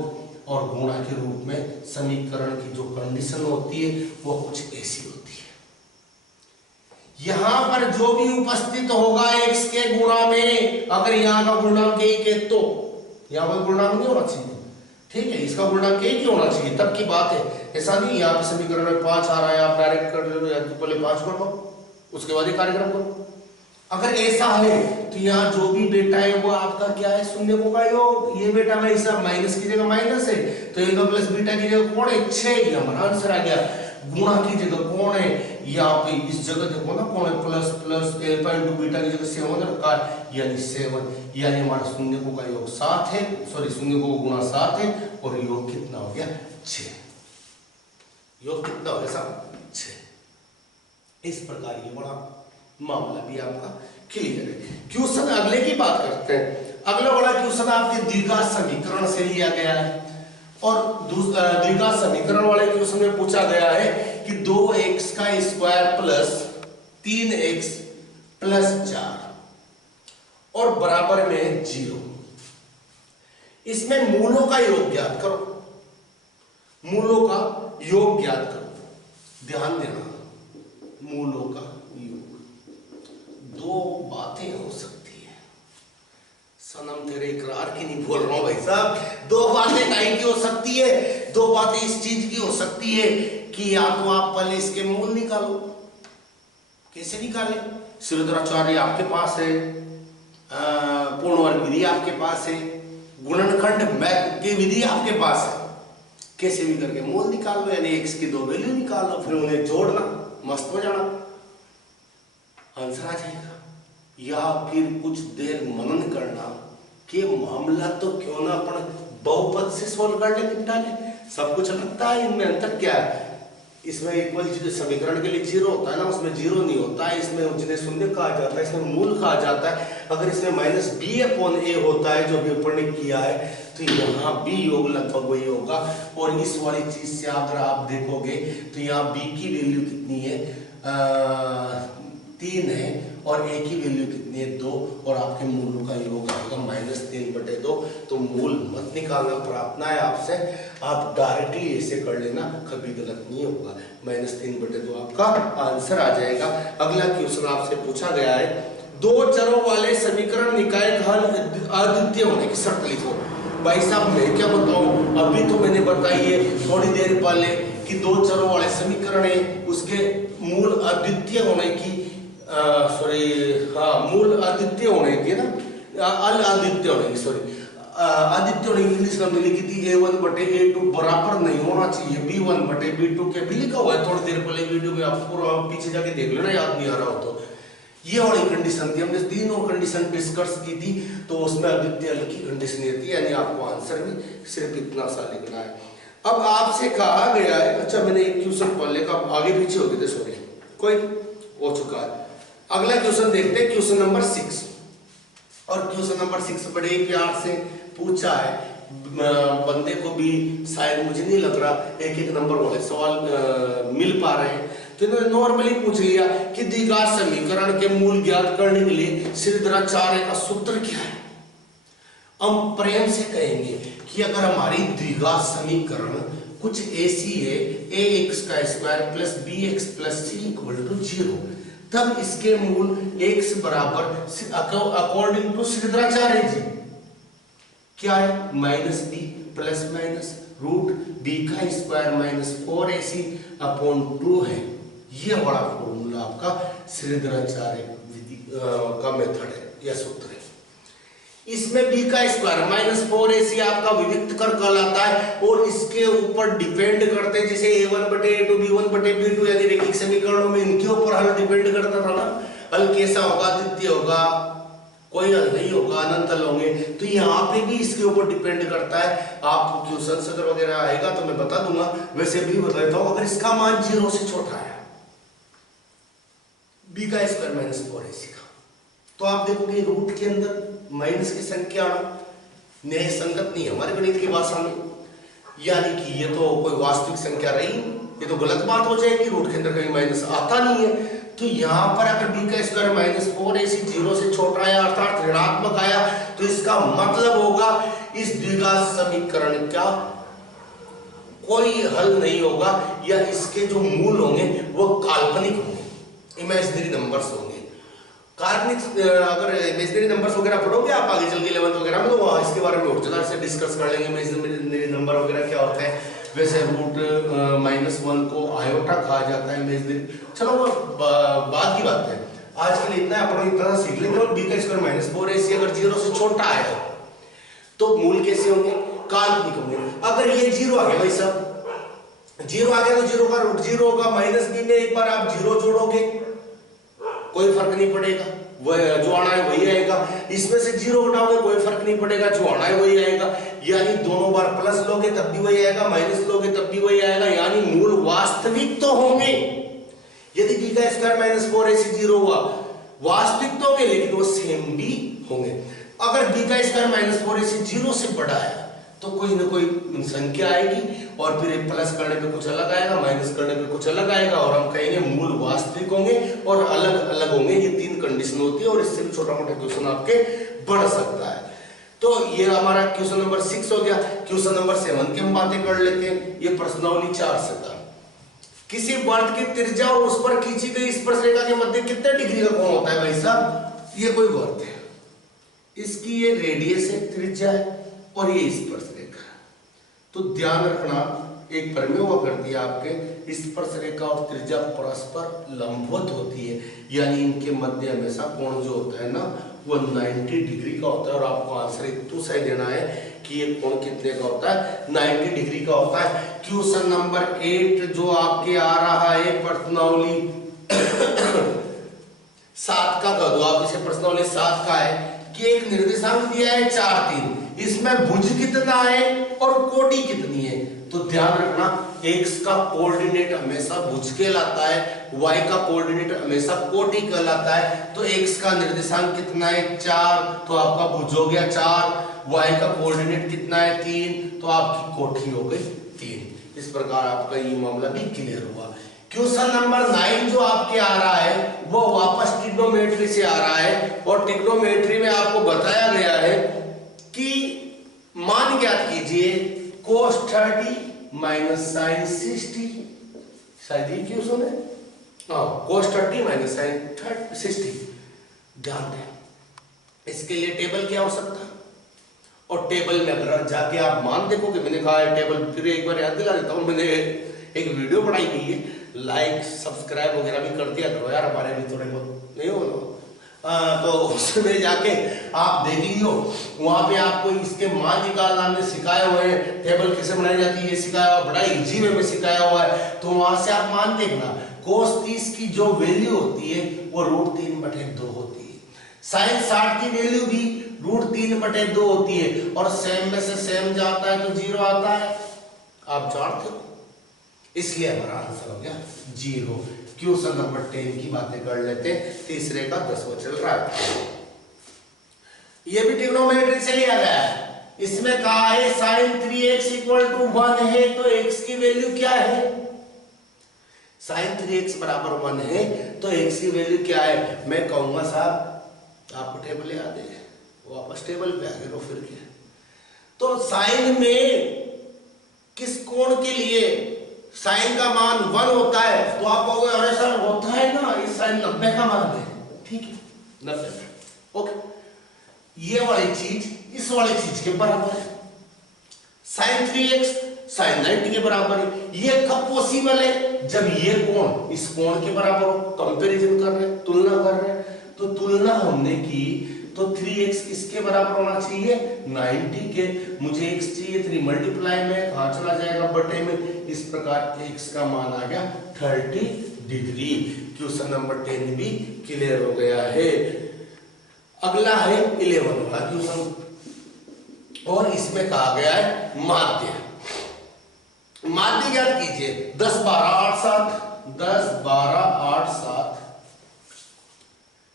और गुणा के रूप में समीकरण की जो कंडीशन होती है वो कुछ ऐसी होती है। यहां पर जो भी उपस्थित होगा x के गुणा में, अगर यहाँ का गुणांक 1 है तो यहाँ कोई गुणांक नहीं होना चाहिए, ठीक है, इसका गुणांक 1 ही होना चाहिए, तब की बात है। ऐसा नहीं यहाँ पे समीकरण में 5 आ रहा है आप डायरेक्ट कर लो, या तो पहले 5 कर लो उसके बाद ही कार्यक्रम करो। अगर ऐसा है तो यहाँ जो भी बेटा है वो आपका क्या है, शून्यकों का योग। ये बेटा भाई साहब माइनस की जगह माइनस है तो इनका प्लस बीटा की जगह कौन है 6, हमारा आंसर आ गया। गुणा की जगह कौन है, यहाँ पे इस जगह देखो ना कौन है, plus plus alpha into beta की जगह 7 रखा है, यानी 7, यानी हमारा शून्यकों का योग 7 है, सॉरी शून्यकों का गुणा 7 है, और योग कितना हो गया 6। योग कितना हो गया साहब 6। इस प्रकार ये बड़ा मामला भी आपका क्लियर है। क्वेश्चन अगले की बात करते हैं। अगला बड़ा क्वेश्चन आपके द्विघात समीकरण से लिया गया है, और द्विघात समीकरण वाले क्वेश्चन में पूछा गया है कि 2x का स्क्वायर प्लस 3x प्लस 4 और बराबर में 0। इसमें मूलों का योग ज्ञात करो, मूलों का योग ज्ञात करो। ध्यान देना, मूलों का योग, दो बातें हो सकती है। सनम तेरे इकरार की नहीं बोल रहा हूं भाई साहब, दो बातें काहे की हो सकती है, दो बातें इस चीज की हो सकती है कि या तो आप पहले इसके मूल निकालो। कैसे निकाले, सूत्रचार्य आपके पास है, पूर्णवर्ग विधि आपके पास है, गुणनखंड की विधि आपके पास है, कैसे भी करके मूल निकाल लो, यानी x की दो वैल्यू निकाल लो, फिर उन्हें जोड़ना, मस्त हो जाना, आंसर आ जाएगा। या फिर कुछ देर मनन करना कि मामला तो क्यों ना अपन बहुपद से सोल्व कर ले, निपटा ले, सब कुछ लगता है, इनमें अंतर क्या है। इसमें इक्वल समीकरण के लिए 0 होता है ना, उसमें 0 नहीं होता है, इसमें जिन्हें शून्य कहा जाता है, इसमें मूल कहा जाता है। अगर इसमें माइनस बी अपॉन ए होता है जो भी ऊपर ने किया है, तो यहाँ बी योग लगभग वही होगा। और इस वाली चीज से अगर आप देखोगे तो यहाँ बी की वैल्यू कितनी है, 3 है, और ए की वैल्यू कितनी है 2, और आपके मूलों का योग आएगा -3/2। तो मूल मत निकालना, प्रार्थना है आपसे, आप डायरेक्टली ऐसे कर लेना, कभी गलत नहीं होगा। -3/2 आपका आंसर आ जाएगा। अगला क्वेश्चन आपसे पूछा गया है, दो चरों वाले समीकरण निकाय का हल अद्वितीय होने की शर्त लिखो। भाई साहब मैं क्या बताऊं, अभी तो मैंने बताई है थोड़ी देर पहले कि दो चरों वाले समीकरण है, उसके मूल अद्वितीय होने की मूल अद्वितीय होने की ना, अद्वितीय होने की, अद्वितीय होने की इंग्लिश में लिखी थी a1/a2 बराबर नहीं होना चाहिए b1/b2 के भी लिखा हुआ है, थोड़ी देर पहले वीडियो में आप पूरा पीछे जाके देख लेना, याद नहीं आ रहा हो तो। ये वाली कंडीशन थी, हमने तीनों कंडीशन डिस्कस की थी, तो उसमें अद्वितीय की कंडीशन ये थी, यानी आपको आंसर में सिर्फ इतना सा लिखना है। अब आपसे कहा गया है, अच्छा मैंने एक क्वेश्चन पढ़ लिया, आगे पीछे हो गए थे, सॉरी, कोई हो चुका है। अगला क्वेश्चन देखते हैं, क्वेश्चन नंबर 6। और क्वेश्चन नंबर 6 बड़े प्यार से पूछा है, बंदे को भी शायद मुझे नहीं लग रहा एक एक नंबर वाले सवाल मिल पा रहे हैं, तो इन्होंने नॉर्मली पूछ लिया कि द्विघात समीकरण के मूल ज्ञात करने के लिए श्रीधराचार्य का सूत्र क्या है। हम प्रेम से कहेंगे कि अगर हमारी द्विघात समीकरण कुछ ऐसी है, ax² plus bx plus c equal to 0, तब इसके मूल x बराबर अकॉर्डिंग टू श्रीधराचार्य जी क्या है, -b plus minus root b का स्क्वायर माइनस 4ac अपॉन 2 है। ये बड़ा फॉर्मूला आपका श्रीधराचार्य विधि का मेथड है या सूत्र है। इसमें b का स्क्वायर माइनस 4ac आपका विविक्त कर कहलाता है और इसके ऊपर डिपेंड करते हैं, जैसे a1 बटे a2 b1 बटे b2 यानी रैखिक समीकरणों में इनके ऊपर हल डिपेंड करता था ना। हल कैसा होगा, द्वितीय होगा, कोई हल नहीं होगा, अनंत हल होंगे। तो यहाँ पे भी इसके ऊपर डिपेंड करता है। आपको क्वेश्चन अगर वगैरह आएगा तो मैं बता दूंगा, वैसे भी बता देता हूँ। अगर इसका मान 0 से छोटा है b का स्क्वायर माइनस 4ac का, तो आप देखोगे रूट के अंदर माइनस की संख्या न्याय संगत नहीं है हमारे गणित की भाषा में, यानी कि ये तो कोई वास्तविक संख्या रही, ये तो गलत बात हो जाएगी, रूट के अंदर कहीं माइनस आता नहीं है। तो यहाँ पर अगर b का स्क्वायर माइनस 4ac 0 से छोटा आया अर्थात ऋणात्मक आया, तो इसका मतलब होगा इस द्विघात समीकरण का कोई हल नहीं होगा, या इसके जो मूल होंगे वो काल्पनिक होंगे, इमेजिनरी नंबर्स होंगे। काल्पनिक अगर इमेजिनरी नंबर्स वगैरह पढ़ोगे आप आगे चल के 11th वगैरह में, तो इसके बारे में और ज्यादा से डिस्कस कर लेंगे इमेजिनरी नंबर वगैरह क्या होता है। वैसे रूट -1 को आयोटा कहा जाता है इमेजिनरी। चलो वो बाद की बात है, आज के लिए इतना अपन इतना सीख लेंगे। और b का स्क्वायर माइनस 4ac अगर 0 से छोटा आया तो मूल कैसे होंगे, काल्पनिक होंगे। अगर ये 0 आ गया भाई साहब, 0 आ गया तो 0 का रूट 0 होगा, माइनस b में एक बार आप 0 जोड़ोगे कोई फर्क नहीं पड़ेगा, वह जो आना है वही आएगा। इसमें से 0 घटाओगे कोई फर्क नहीं पड़ेगा, जो आना है वही आएगा। यानी दोनों बार प्लस लोगे तब भी वही आएगा, माइनस लोगे तब भी वही आएगा, यानी मूल वास्तविक तो होंगे। यदि b का स्क्वायर माइनस 4ac 0 हुआ, वास्तविक तो होंगे लेकिन वो सेम भी होंगे। अगर b का स्क्वायर माइनस 4ac 0 से बड़ा है तो कोई ना कोई संख्या आएगी, और फिर प्लस करने पे कुछ अलग आएगा, माइनस करने पे कुछ अलग आएगा, और हम कहेंगे मूल वास्तविक होंगे और अलग अलग होंगे। ये 3 कंडीशन होती है, और इससे भी छोटा मोटा क्वेश्चन आपके बढ़ सकता है। तो ये हमारा क्वेश्चन नंबर 6 हो गया। क्वेश्चन नंबर 7 की हम बातें कर लेते हैं। ये प्रश्नावली 4 से था। किसी वर्त की त्रिज्या और उस पर खींची गई स्पर्शरेखा के मध्य कितने डिग्री का कोण होता है भाई साहब। ये कोई वर्त है, इसकी ये रेडियस है, त्रिज्या है, और ये स्पर्शरेखा। तो ध्यान रखना, एक प्रमेय हुआ करती है आपके, स्पर्शरेखा और त्रिज्या परस्पर लंबवत होती है, यानी इनके मध्य हमेशा कोण जो होता है ना वो 90 डिग्री का होता है। और आपको आंसर इतना सही देना है कि ये कोण कितने का होता है, 90 डिग्री का होता है। क्वेश्चन नंबर 8 जो आपके आ रहा है प्रश्नावली 7 का कर दो आप इसे। प्रश्नावली 7 का है कि एक निर्देशांक दिया है 4 3, इसमें भुज कितना है और कोटि कितनी है। तो ध्यान रखना, x का कोऑर्डिनेट हमेशा भुज कहलाता है, y का कोऑर्डिनेट हमेशा कोटि कहलाता है। तो x का निर्देशांक कितना है 4, तो आपका भुज हो गया 4। y का कोऑर्डिनेट कितना है 3, तो आपकी कोटि हो गई 3। इस प्रकार आपका ये मामला भी क्लियर हुआ। क्वेश्चन नंबर 9 जो आपके आ रहा है वो वापस ट्रिग्नोमेट्री से आ रहा है, और ट्रिग्नोमेट्री में आपको बताया गया है कि मान ज्ञात कीजिए cos 30 माइनस sin 60। शायद ये क्वेश्चन है, हाँ, cos 30 माइनस sin 60। ध्यान दें, इसके लिए टेबल की आवश्यकता, और टेबल में अगर जाके आप मान देखोगे, मैंने कहा है टेबल फिर एक बार याद दिला देता हूँ, मैंने एक वीडियो बनाई हुई है, लाइक सब्सक्राइब वगैरह भी कर दिया करो यार, हमारे भी थोड़े बहुत नहीं हो ना। तो उसमें जाके आप देख लीजिए, वहां पे आपको इसके मान निकालना हमने सिखाए हुए हैं, टेबल कैसे बनाई जाती है ये सिखाया हुआ, बड़ा इजी वे में सिखाया हुआ है। तो वहां से आप मान देखना, cos 30 की जो वैल्यू होती है वो √3/2 होती है, sin 60 की वैल्यू भी √3/2 होती है, और सेम में से सेम जाता है तो 0 आता है। आप जानते हो, इसलिए हमारा आंसर हो गया 0। क्वेश्चन नंबर 10 की बातें कर लेते हैं, तीसरे का 10वां चल रहा है। ये भी ट्रिग्नोमेट्री से लिया गया है। इसमें कहा है sin 3x = 1 है तो x की वैल्यू क्या है? sin 3x बराबर 1 है तो x की वैल्यू क्या है? मैं कहूंगा साहब आपको टेबल याद है, वापस टेबल पे आ गए फिर क्या। तो साइन में किस कोण के लिए साइन का मान 1 होता है तो आप कहोगे अरे सर होता है ना, इस साइन 90 का मान है, ठीक है 90 का, ओके। ये वाली चीज इस वाली चीज के बराबर है, sin 3x sin 90 के बराबर है। ये कब पॉसिबल है? जब ये कोण इस कोण के बराबर हो। कंपैरिजन कर रहे हैं, तुलना कर रहे हैं, तो तुलना हमने की तो 3x किसके बराबर होना चाहिए? 90 के। मुझे x चाहिए 3 मल्टीप्लाई में कहां चला जाएगा? बटे में। इस प्रकार x का मान आ गया 30 डिग्री। क्वेश्चन नंबर 10 भी क्लियर हो गया है। अगला है 11 वाला क्वेश्चन, और इसमें कहा गया है माध्य। माध्य ज्ञात कीजिए। 10 12 8 7 10 12 8 7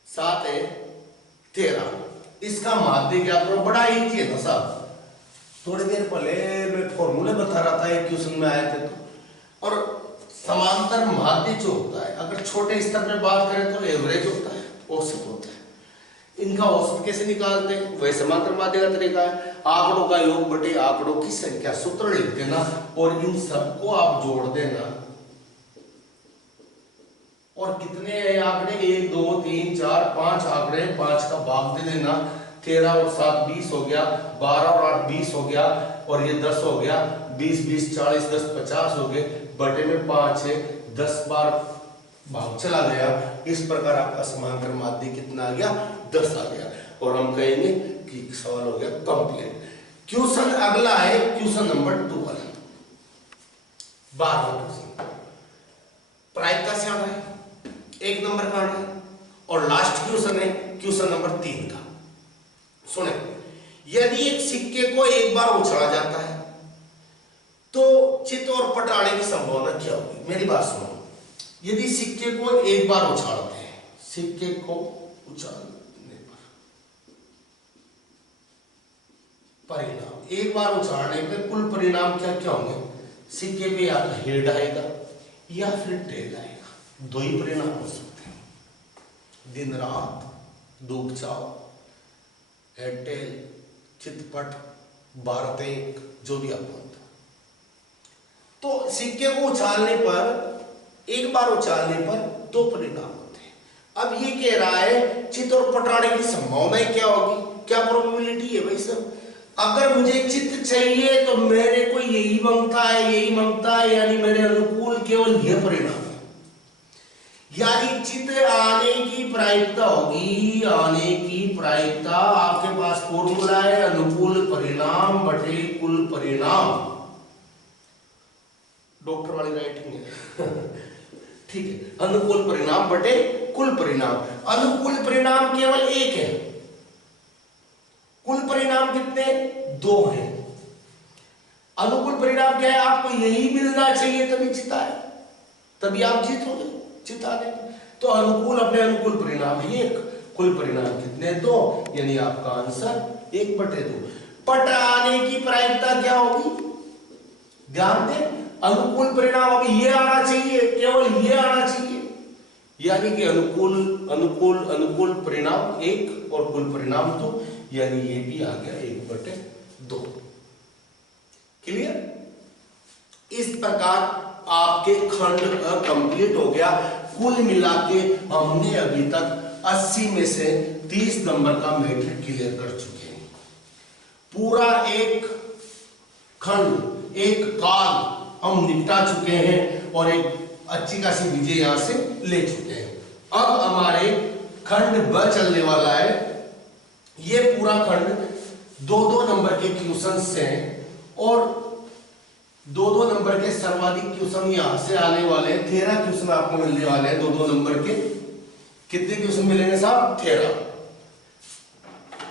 7 है 13। इसका माध्य ज्ञात करो। बड़ा इजी है ना साहब, थोड़ी देर पहले मैं फॉर्मूले बता रहा था, एक क्वेश्चन में आए थे तो। और समांतर माध्य जो होता है, अगर छोटे स्तर पे बात करें तो एवरेज होता है, औसत होता है। इनका औसत कैसे निकालते हैं? वही समांतर माध्य का तरीका है, आंकड़ों का योग बटे आंकड़ों की संख्या, सूत्र लिख देना और इन सबको आप जोड़ देना। और कितने आंकड़े? 1 2 3 4 5 आंकड़े, 5 का भाग दे देना। 13 और 7 20 हो गया, 12 और 8 20 हो गया, और ये 10 हो गया। 20 20 40 10 50 हो गए, बटे में 5 है, 10 बार भाग चला गया। इस प्रकार आपका समांतर माध्य कितना आ गया? 10 आ गया। और हम कहेंगे कि सवाल हो गया कंप्लीट। क्वेश्चन अगला है क्वेश्चन नंबर 12, 12वां क्वेश्चन। प्रायिकता से आना है, 1 नंबर का आना है, और लास्ट क्वेश्चन है क्वेश्चन नंबर 3 का। सुने, यदि एक सिक्के को एक बार उछाला जाता है तो चित और पट आने की संभावना क्या होगी? मेरी बात सुनो। यदि सिक्के को एक बार उछालते हैं, सिक्के को उछालने पर परिणाम, एक बार उछालने पे कुल परिणाम क्या क्या होंगे? सिक्के पे या तो हेड आएगा या फिर टेल आएगा। 2 ही परिणाम हो सकते हैं, दिन रात, डूब जाओ, हेड टेल, चितपट, भारत एक, जो भी आप बोलते। तो सिक्के को उछालने पर, एक बार उछालने पर 2 परिणाम होते हैं। अब ये कह रहा है चित और पट आने की संभावना क्या होगी? क्या प्रोबेबिलिटी है भाई साहब? अगर मुझे चित्त चाहिए तो मेरे को यही मांगता है, यही मांगता है, यानी मेरे अनुकूल केवल यह परिणाम है। यानी चित्त आने की प्रायिकता होगी, आने की प्रायिकता, आपके पास फॉर्मूला है अनुकूल परिणाम बटे कुल परिणाम। डॉक्टर वाली राइटिंग है ठीक है, अनुकूल परिणाम बटे कुल परिणाम। अनुकूल परिणाम केवल एक है, कुल परिणाम कितने? 2 है। अनुकूल परिणाम क्या है? आपको यही मिलना चाहिए तभी चिताए, तभी आप जीतोगे, चिता देंगे। तो अनुकूल अपने अनुकूल परिणाम 1, कुल परिणाम कितने? 2, यानी आपका आंसर 1/2। पट आने की प्रायिकता क्या होगी? ध्यान दें, अनुकूल परिणाम अभी ये आना चाहिए, केवल ये आना चाहिए, यानी कि अनुकूल अनुकूल अनुकूल परिणाम 1 और कुल परिणाम 2, यानी ये भी आ गया 1/2। क्लियर? इस प्रकार आपके खंड कंप्लीट हो गया। कुल मिला के हमने अभी तक 80 में से 30 नंबर का मैट्रिक क्लियर कर चुके हैं। पूरा एक खंड, एक काल हम निपटा चुके हैं और एक अच्छी खासी विजय यहां से ले चुके हैं। अब हमारे खंड ब चलने वाला है। ये पूरा खंड 2-2 नंबर के क्वेश्चन हैं और 2-2 नंबर के सर्वाधिक क्वेश्चन यहां से आने वाले हैं। 13 क्वेश्चन आपको मिलने वाले हैं 2-2 नंबर के। कितने क्वेश्चन मिलेंगे साहब? 13।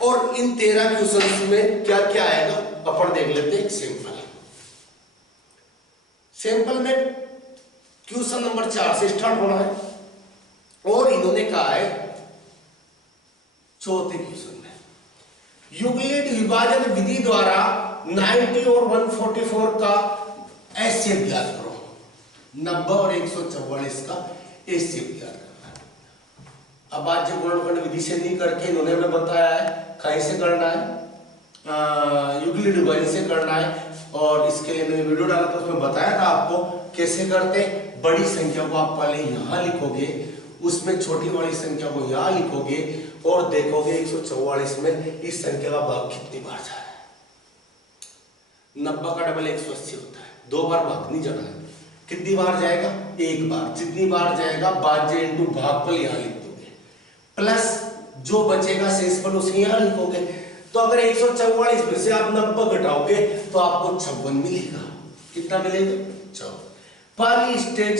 और इन 13 क्वेश्चन में क्या क्या आएगा अपन देख लेते हैं। सिंपल सैंपल में क्वेश्चन नंबर 4 से स्टार्ट होना है और इन्होंने कहा है चौथे क्वेश्चन में यूक्लिड विभाजन विधि द्वारा 90 और 144 का एचसीएफ ज्ञात करो। 90 और 144 का एचसीएफ ज्ञात करना है। अब आज जो गुणनखंड विधि से नहीं करके इन्होंने हमें बताया है कहीं से करना है, यूक्लिड विभाजन से करना है। और इसके लिए मैंने वीडियो डाला था, उसमें बताया था आपको कैसे करते। बड़ी संख्या को आप पहले यहां लिखोगे, उसमें छोटी वाली संख्या को यहां लिखोगे और देखोगे 144 में इस संख्या का भाग कितनी बार जा रहा है। 90 का डबल 180 होता है, 2 बार भाग नहीं जाना है। कितनी बार जाएगा? 1 बार। जितनी बार जाएगा भाज्य इनटू भागफल यहां लिख दोगे, प्लस जो बचेगा शेषफल उसे यहां लिखोगे। तो अगर 144 में से आप 90 घटाओगे तो आपको 56 मिलेगा। कितना मिलेगा? 56। पहली स्टेज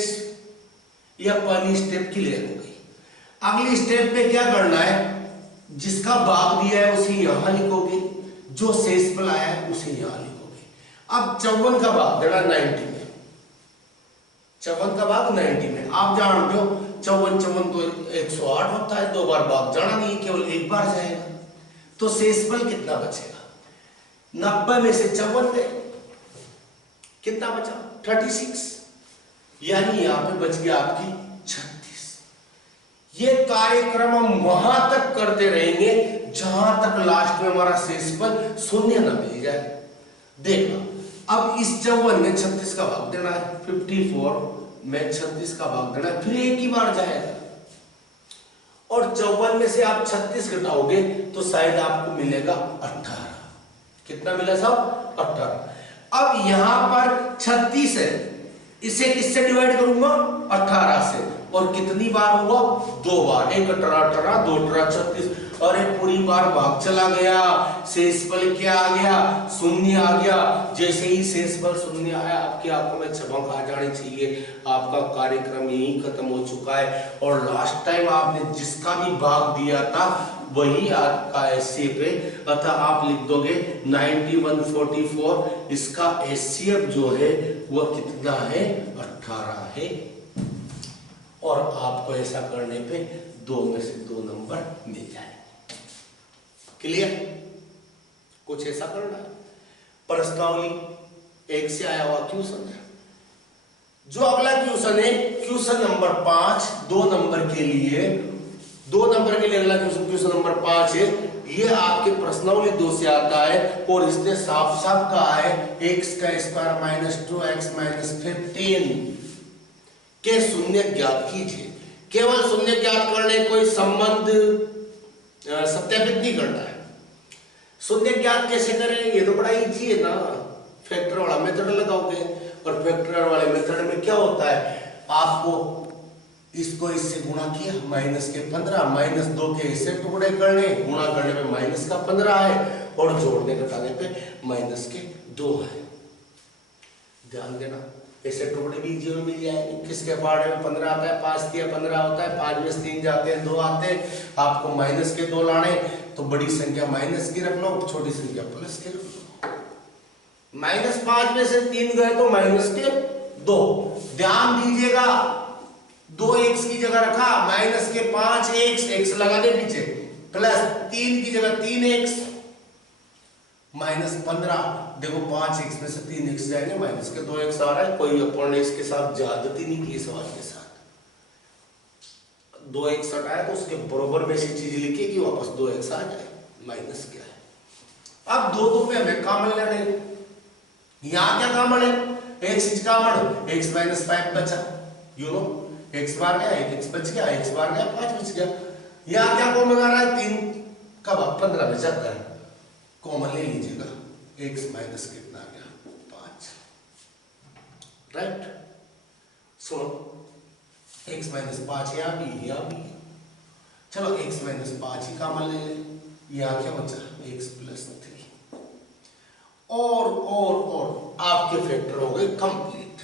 या पहली स्टेप क्लियर हो गई। अगली स्टेप पे क्या करना है? जिसका भाग दिया है उसे यहां लिखोगे, जो शेषफल आया है उसे यहां लिखोगे। अब 54 का भाग देना 90 में, 54 का भाग 90 में। आप जानते हो 54 तो 108 होता है, 2 बार भाग जाना नहीं, केवल 1 बार जाएगा। तो शेषफल कितना बचेगा? 90 में से 54 गए, कितना बचा? 36। यानी यहां पे बच गया आपकी 36। ये कार्यक्रम हम वहां तक करते रहेंगे जहां तक लास्ट में हमारा शेषफल 0 ना मिल जाए। देखना, अब इस 54 में 36 का भाग देना है, 54 में 36 का भाग देना है, फिर एक ही बार जाएगा। और 54 में से आप 36 घटाओगे तो शायद आपको मिलेगा 18। कितना मिला साहब? 18। अब यहां पर 36 है, इसे किससे डिवाइड करूंगा? 18 से। और कितनी बार हुआ? 2 बार। 1 18 18, 2 18 36। और एक पूरी बार भाग चला गया, शेषफल क्या आ गया? 0 आ गया। जैसे ही शेषफल 0 आया आपकी आंखों में चमक आ जानी चाहिए, आपका कार्यक्रम यही खत्म हो चुका है। और लास्ट टाइम आपने जिसका भी भाग दिया था वही आपका एचसीएफ है, अतः आप लिख दोगे 90 144। इसका एचसीएफ जो है वह कितना है? 18 है। और आपको ऐसा करने पे 2 में से 2 नंबर मिल जाए। क्लियर? कुछ ऐसा करना है। प्रश्नावली 1 से आया हुआ क्वेश्चन है। जो अगला क्वेश्चन है क्वेश्चन नंबर 5, 2 नंबर के लिए, 2 नंबर के लिए अगला क्वेश्चन नंबर 5 है। ये आपके प्रश्नावली 2 से आता है और इसने साफ साफ कहा है x का स्क्वायर माइनस 2x माइनस 15 के शून्य ज्ञात कीजिए। केवल शून्य ज्ञात करने कोई संबंध सत्यापित नहीं करना है। शून्य ज्ञात कैसे करें? ये तो बड़ा इजी है ना, फैक्टर वाला मेथड लगाओगे। और फैक्टर वाले मेथड में क्या होता है? आपको इसको इससे गुणा किया, माइनस के 15, माइनस 2 के इससे टुकड़े करने, गुणा करने पे माइनस का 15 है और जोड़ने घटाने पे माइनस के 2 है। ध्यान देना, ऐसे टुकड़े भी इजी में मिल जाएंगे। किसके पार्ट में 15 आता है, 5 दिया 15 होता है, 5 में से 3 जाते हैं, 2 आते हैं। आपको माइनस के 2 लाने तो बड़ी संख्या माइनस की रख लो, छोटी संख्या प्लस की रख लो। -5 में से 3 गए तो माइनस के 2। ध्यान दीजिएगा, 2x की जगह रखा, माइनस के 5x, x लगा दे पीछे, प्लस 3 की जगह 3x, माइनस 15। देखो 5x में से 3x जाएंगे, माइनस के 2x आ रहा है। कोई अपन ने इसके साथ ज्यादती नहीं की सवाल के साथ। 2x हटाया तो उसके बराबर में ऐसी चीज लिखी कि वापस 2x आ जाए। माइनस क्या है? अब 2 में हमें कॉमन लेने, यहां क्या कॉमन है? x is common, x minus 5 बचा, यू नो x बार गया, 1x बच गया, x बार गया, 5 बच गया। यहां क्या कॉमन आ रहा है? 3 का भाग 15 में जाता है, कॉमन ले लीजिएगा। x माइनस कितना आ गया? 5। राइट? सुनो, x माइनस 5 यहाँ भी, यहाँ भी। चलो x माइनस 5 ही कॉमन ले लें। यहाँ क्या बचा? x plus 3। और आपके फैक्टर हो गए कंप्लीट।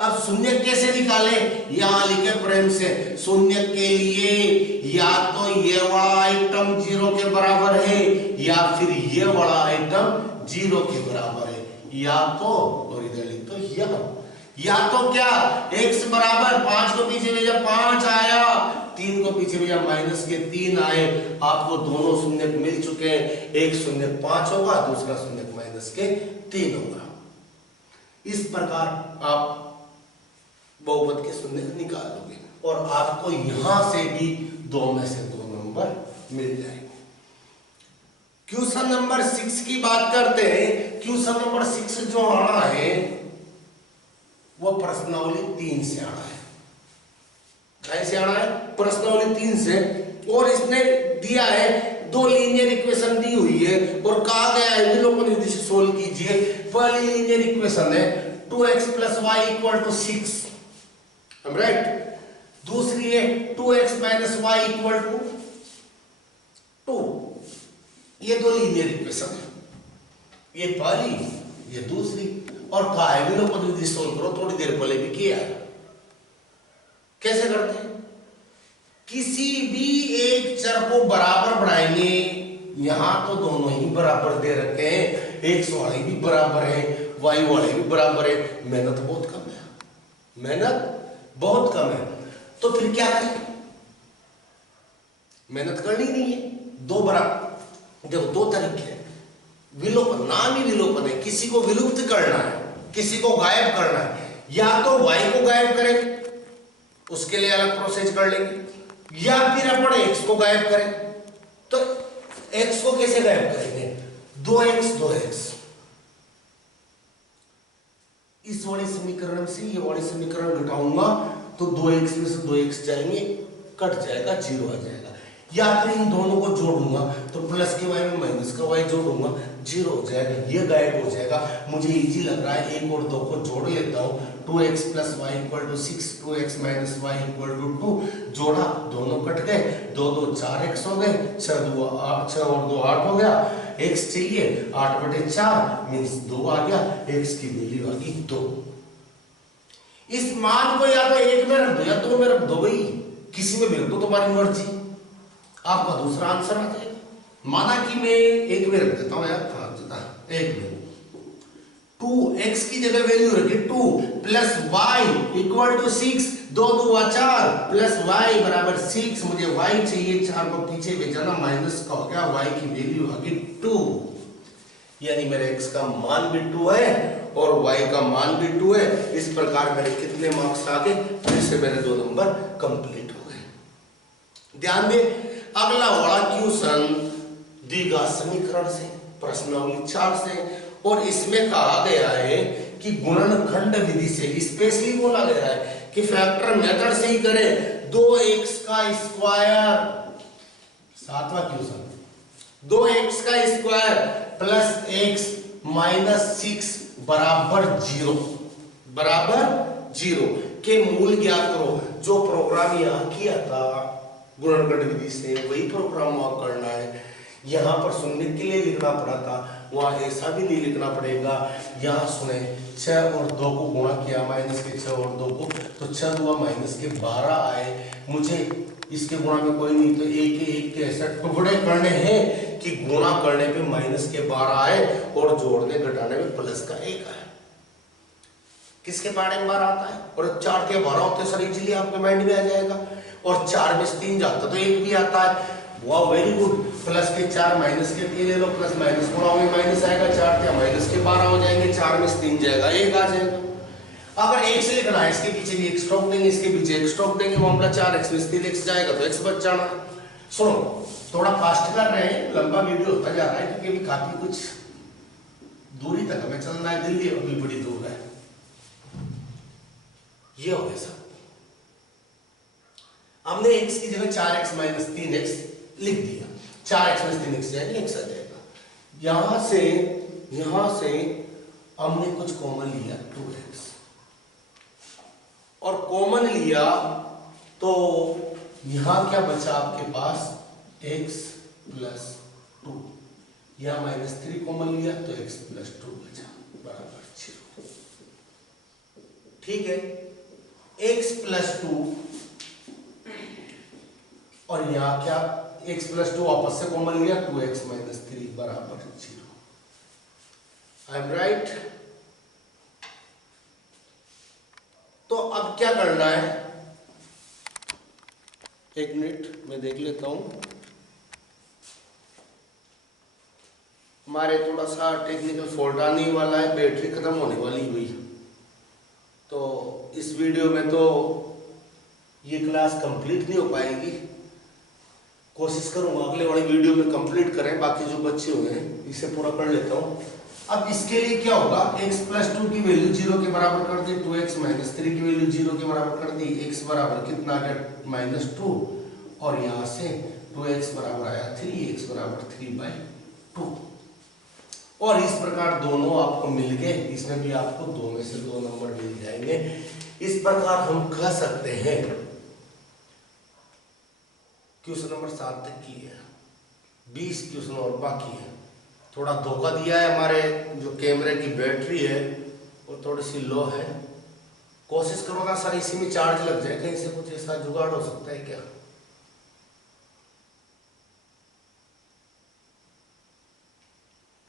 अब शून्य कैसे निकाले? यहां लिखे प्रेम से, शून्य के लिए या तो ये वाला आइटम 0 के बराबर है या फिर ये वाला आइटम 0 के बराबर है, या तो, और इधर लिख दो या। या तो क्या x बराबर 5 को पीछे भेजा 5 आया, 3 को पीछे भेजा माइनस के 3 आए, आपको दोनों शून्य मिल चुके हैं, एक शून्य 5 होगा, दूसरा शून्य माइनस के 3 होगा। इस प्रकार आप बहुपद के शून्य निकाल लोगे और आपको यहां से भी 2 में से 2 नंबर मिल जाएंगे। क्वेश्चन नंबर 6 की बात करते हैं। क्वेश्चन नंबर 6 जो आना है वो प्रश्नावली 3 से आना है। कैसे आना है? प्रश्नावली 3 से। और इसने दिया है 2 लीनियर इक्वेशन दी हुई है और कहा गया है विलोपन विधि से सोल्व कीजिए। पहली लीनियर इक्वेशन है 2x + y = 6, राइट। दूसरी है 2x - y = 2। ये 2 लीनियर इक्वेशन है, ये पहली ये दूसरी। और कहा है विलोपन विधि सोल्व करो, थोड़ी देर पहले भी किया है। कैसे करते हैं? किसी भी एक चर को बराबर बनाएंगे, यहां तो दोनों ही बराबर दे रखे हैं, x वाले भी बराबर है, y वाले भी बराबर है, मेहनत बहुत कम है, मेहनत बहुत कम है। तो फिर क्या करें? मेहनत करनी नहीं है, 2 बराबर। देखो 2 तरीके हैं विलोपन, नाम ही विलोपन है। किसी को विलुप्त करना है, किसी को गायब करना है। या तो y को गायब करें, उसके लिए अलग प्रोसेस कर लेंगे, या फिर अपन x को गायब करें। तो x को कैसे गायब करेंगे? 2x 2x, इस वाले समीकरण से ये वाले समीकरण घटाऊंगा तो 2x में से 2x जाएंगे, कट जाएगा, 0 आ जाएगा। या फिर इन दोनों को जोड़ूंगा तो प्लस के y में माइनस का y जोड़ूंगा, 0 हो जाएगा, ये गायब हो जाएगा। मुझे इजी लग रहा है, 1 और 2 को जोड़ लेता हूं। 2x + y = 6, 2x - y = 2, जोड़ा, दोनों कट गए, 2 2 4x हो गए, 6 और 2 8 हो गया। x चाहिए 8/4 मींस 2 आ गया, x की वैल्यू आ गई 2। इस मान को या तो 1 में रख दो या 2 में रख दो, भाई किसी में भी रख दो, तुम्हारी मर्जी, आपका दूसरा आंसर आ जाएगा। माना कि मैं 1 में रख देता हूं यार, 1 में 2x की जगह वैल्यू रखी 2 + y = 6, 2 2 4 + y = 6। मुझे y चाहिए, 4 को पीछे भेजा ना, माइनस का हो गया, y की वैल्यू आ गई 2। यानी मेरे x का मान भी 2 है और y का मान भी 2 है। इस प्रकार मेरे कितने मार्क्स आ गए? फिर से मेरे 2 नंबर कंप्लीट हो गए। ध्यान दें, अगला वाला क्वेश्चन द्विघात समीकरण से, प्रश्नावली 4 से, और इसमें कहा गया है कि गुणनखंड विधि से, स्पेशली बोला गया है कि फैक्टर मेथड से ही करें। 2x का स्क्वायर, 7वां क्वेश्चन, 2x का स्क्वायर + x - 6 = 0 के मूल ज्ञात करो। जो प्रोग्राम यहां किया था गुणनखंड विधि से, वही प्रोग्राम वहां करना है। यहां पर सुनने के लिए लिखना पड़ा था, वहां ऐसा भी नहीं लिखना पड़ेगा। यहां सुने 6 और 2 को गुणा किया, माइनस के 6 और 2 को, तो 6 2 माइनस के 12 आए। मुझे इसके गुणा में कोई नहीं, तो एक के ऐसे टुकड़े करने हैं कि गुणा करने पे माइनस के 12 आए और जोड़ने घटाने में प्लस का 1 आए। किसके पार्ट में 12 आता है? और 4 के 12 होते सर, इजीली आपके माइंड में आ जाएगा। और 4 में से 3 जाता तो 1 भी आता है। वाह, वेरी गुड। प्लस के 4 माइनस के 3 ले लो, प्लस माइनस गुणा में माइनस आएगा, 4 क्या माइनस के 12 हो जाएंगे, 4 में से 3 जाएगा, 1 आ जाएगा। अगर 1 से लिखना है, इसके पीछे भी 1 स्ट्रोक देंगे, इसके पीछे 1 स्ट्रोक देंगे, मामला 4x में से 3x जाएगा तो x बच जाना है। सुनो, थोड़ा फास्ट कर रहे हैं, लंबा वीडियो होता जा रहा है क्योंकि अभी काफी कुछ दूरी तक हमें चलना है, दिल्ली अभी बड़ी दूर है। ये हो गया सब। हमने x की जगह 4x - 3x लिख दिया, 4x में 3x जाएगा, x आ जाएगा। यहां से हमने कुछ कॉमन लिया 2x, और कॉमन लिया तो यहां क्या बचा आपके पास? x + 2, यहां -3 कॉमन लिया तो x + 2 बचा बराबर 0। ठीक है, x + 2 और यहां क्या, x + 2 आपस से कॉमन लिया, 2x - 3 बराबर 0। I am right? अब क्या करना है, एक मिनट मैं देख लेता हूँ। हमारे थोड़ा सा टेक्निकल फॉल्ट आने वाला है, बैटरी खत्म होने वाली हुई। तो इस वीडियो में तो ये क्लास कंप्लीट नहीं हो पाएगी, कोशिश करूंगा अगले वाली वीडियो में कंप्लीट करें। बाकी जो बच्चे हुए हैं इसे पूरा कर लेता हूँ। अब इसके लिए क्या होगा, x + 2 की वैल्यू 0 के बराबर कर दी, 2x - 3 की वैल्यू 0 के बराबर कर दी, x बराबर कितना आ गया -2, और यहाँ से 2x बराबर आया 3, x बराबर 3/2। और इस प्रकार दोनों आपको मिल गए, इसमें भी आपको 2 में से 2 नंबर मिल जाएंगे। इस प्रकार हम कह सकते हैं क्वेश्चन नंबर 7 तक की है, 20 क्वेश्चन और बाकी है। थोड़ा धोखा दिया है, हमारे जो कैमरे की बैटरी है वो थोड़ी सी लो है। कोशिश करूंगा सर इसी में चार्ज लग जाए, कहीं से कुछ ऐसा जुगाड़ हो सकता है क्या।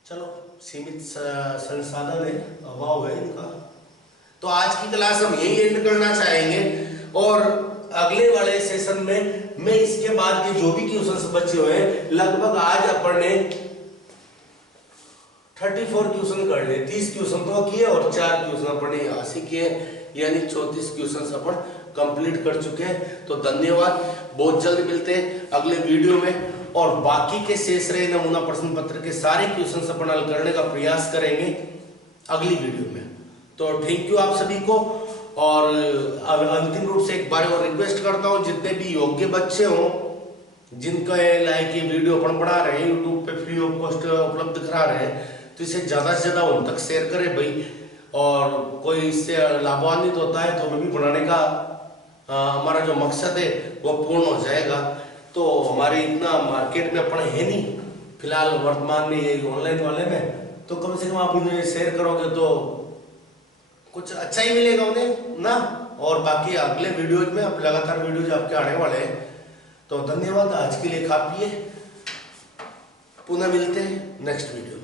चलो सीमित संसाधन है, अभाव है इनका, तो आज की क्लास हम यही एंड करना चाहेंगे। और अगले वाले सेशन में मैं इसके बाद के जो भी क्वेश्चन बचे हुए हैं, लगभग आज अपन ने 34 क्वेश्चन कर लिए। 30 क्वेश्चन तो किए और 4 क्वेश्चन अपन ने यहाँ से किए, यानी 34 क्वेश्चन अपन कंप्लीट कर चुके हैं। तो धन्यवाद, बहुत जल्द मिलते हैं अगले वीडियो में, और बाकी के शेष रहे नमूना प्रश्न पत्र के सारे क्वेश्चन अपन हल करने का प्रयास करेंगे अगली वीडियो में। तो थैंक यू आप सभी को। और अंतिम रूप से एक बार और रिक्वेस्ट करता हूँ, जितने भी योग्य बच्चे हों जिनका लाइक ये वीडियो अपन बना रहे हैं, यूट्यूब पे फ्री ऑफ कॉस्ट उपलब्ध करा रहे हैं, तो इसे ज़्यादा से ज़्यादा उन तक शेयर करें भाई। और कोई इससे लाभान्वित होता है तो भी बनाने का हमारा जो मकसद है वो पूर्ण हो जाएगा। तो हमारे इतना मार्केट में अपन है नहीं फिलहाल वर्तमान में, ये ऑनलाइन वाले में, तो कम से कम आप उन्हें शेयर करोगे तो कुछ अच्छा ही मिलेगा उन्हें ना। और बाकी अगले वीडियोज में अब लगातार वीडियोज आपके आने वाले हैं। तो धन्यवाद, आज के लिए काफी है, पुनः मिलते हैं नेक्स्ट वीडियो।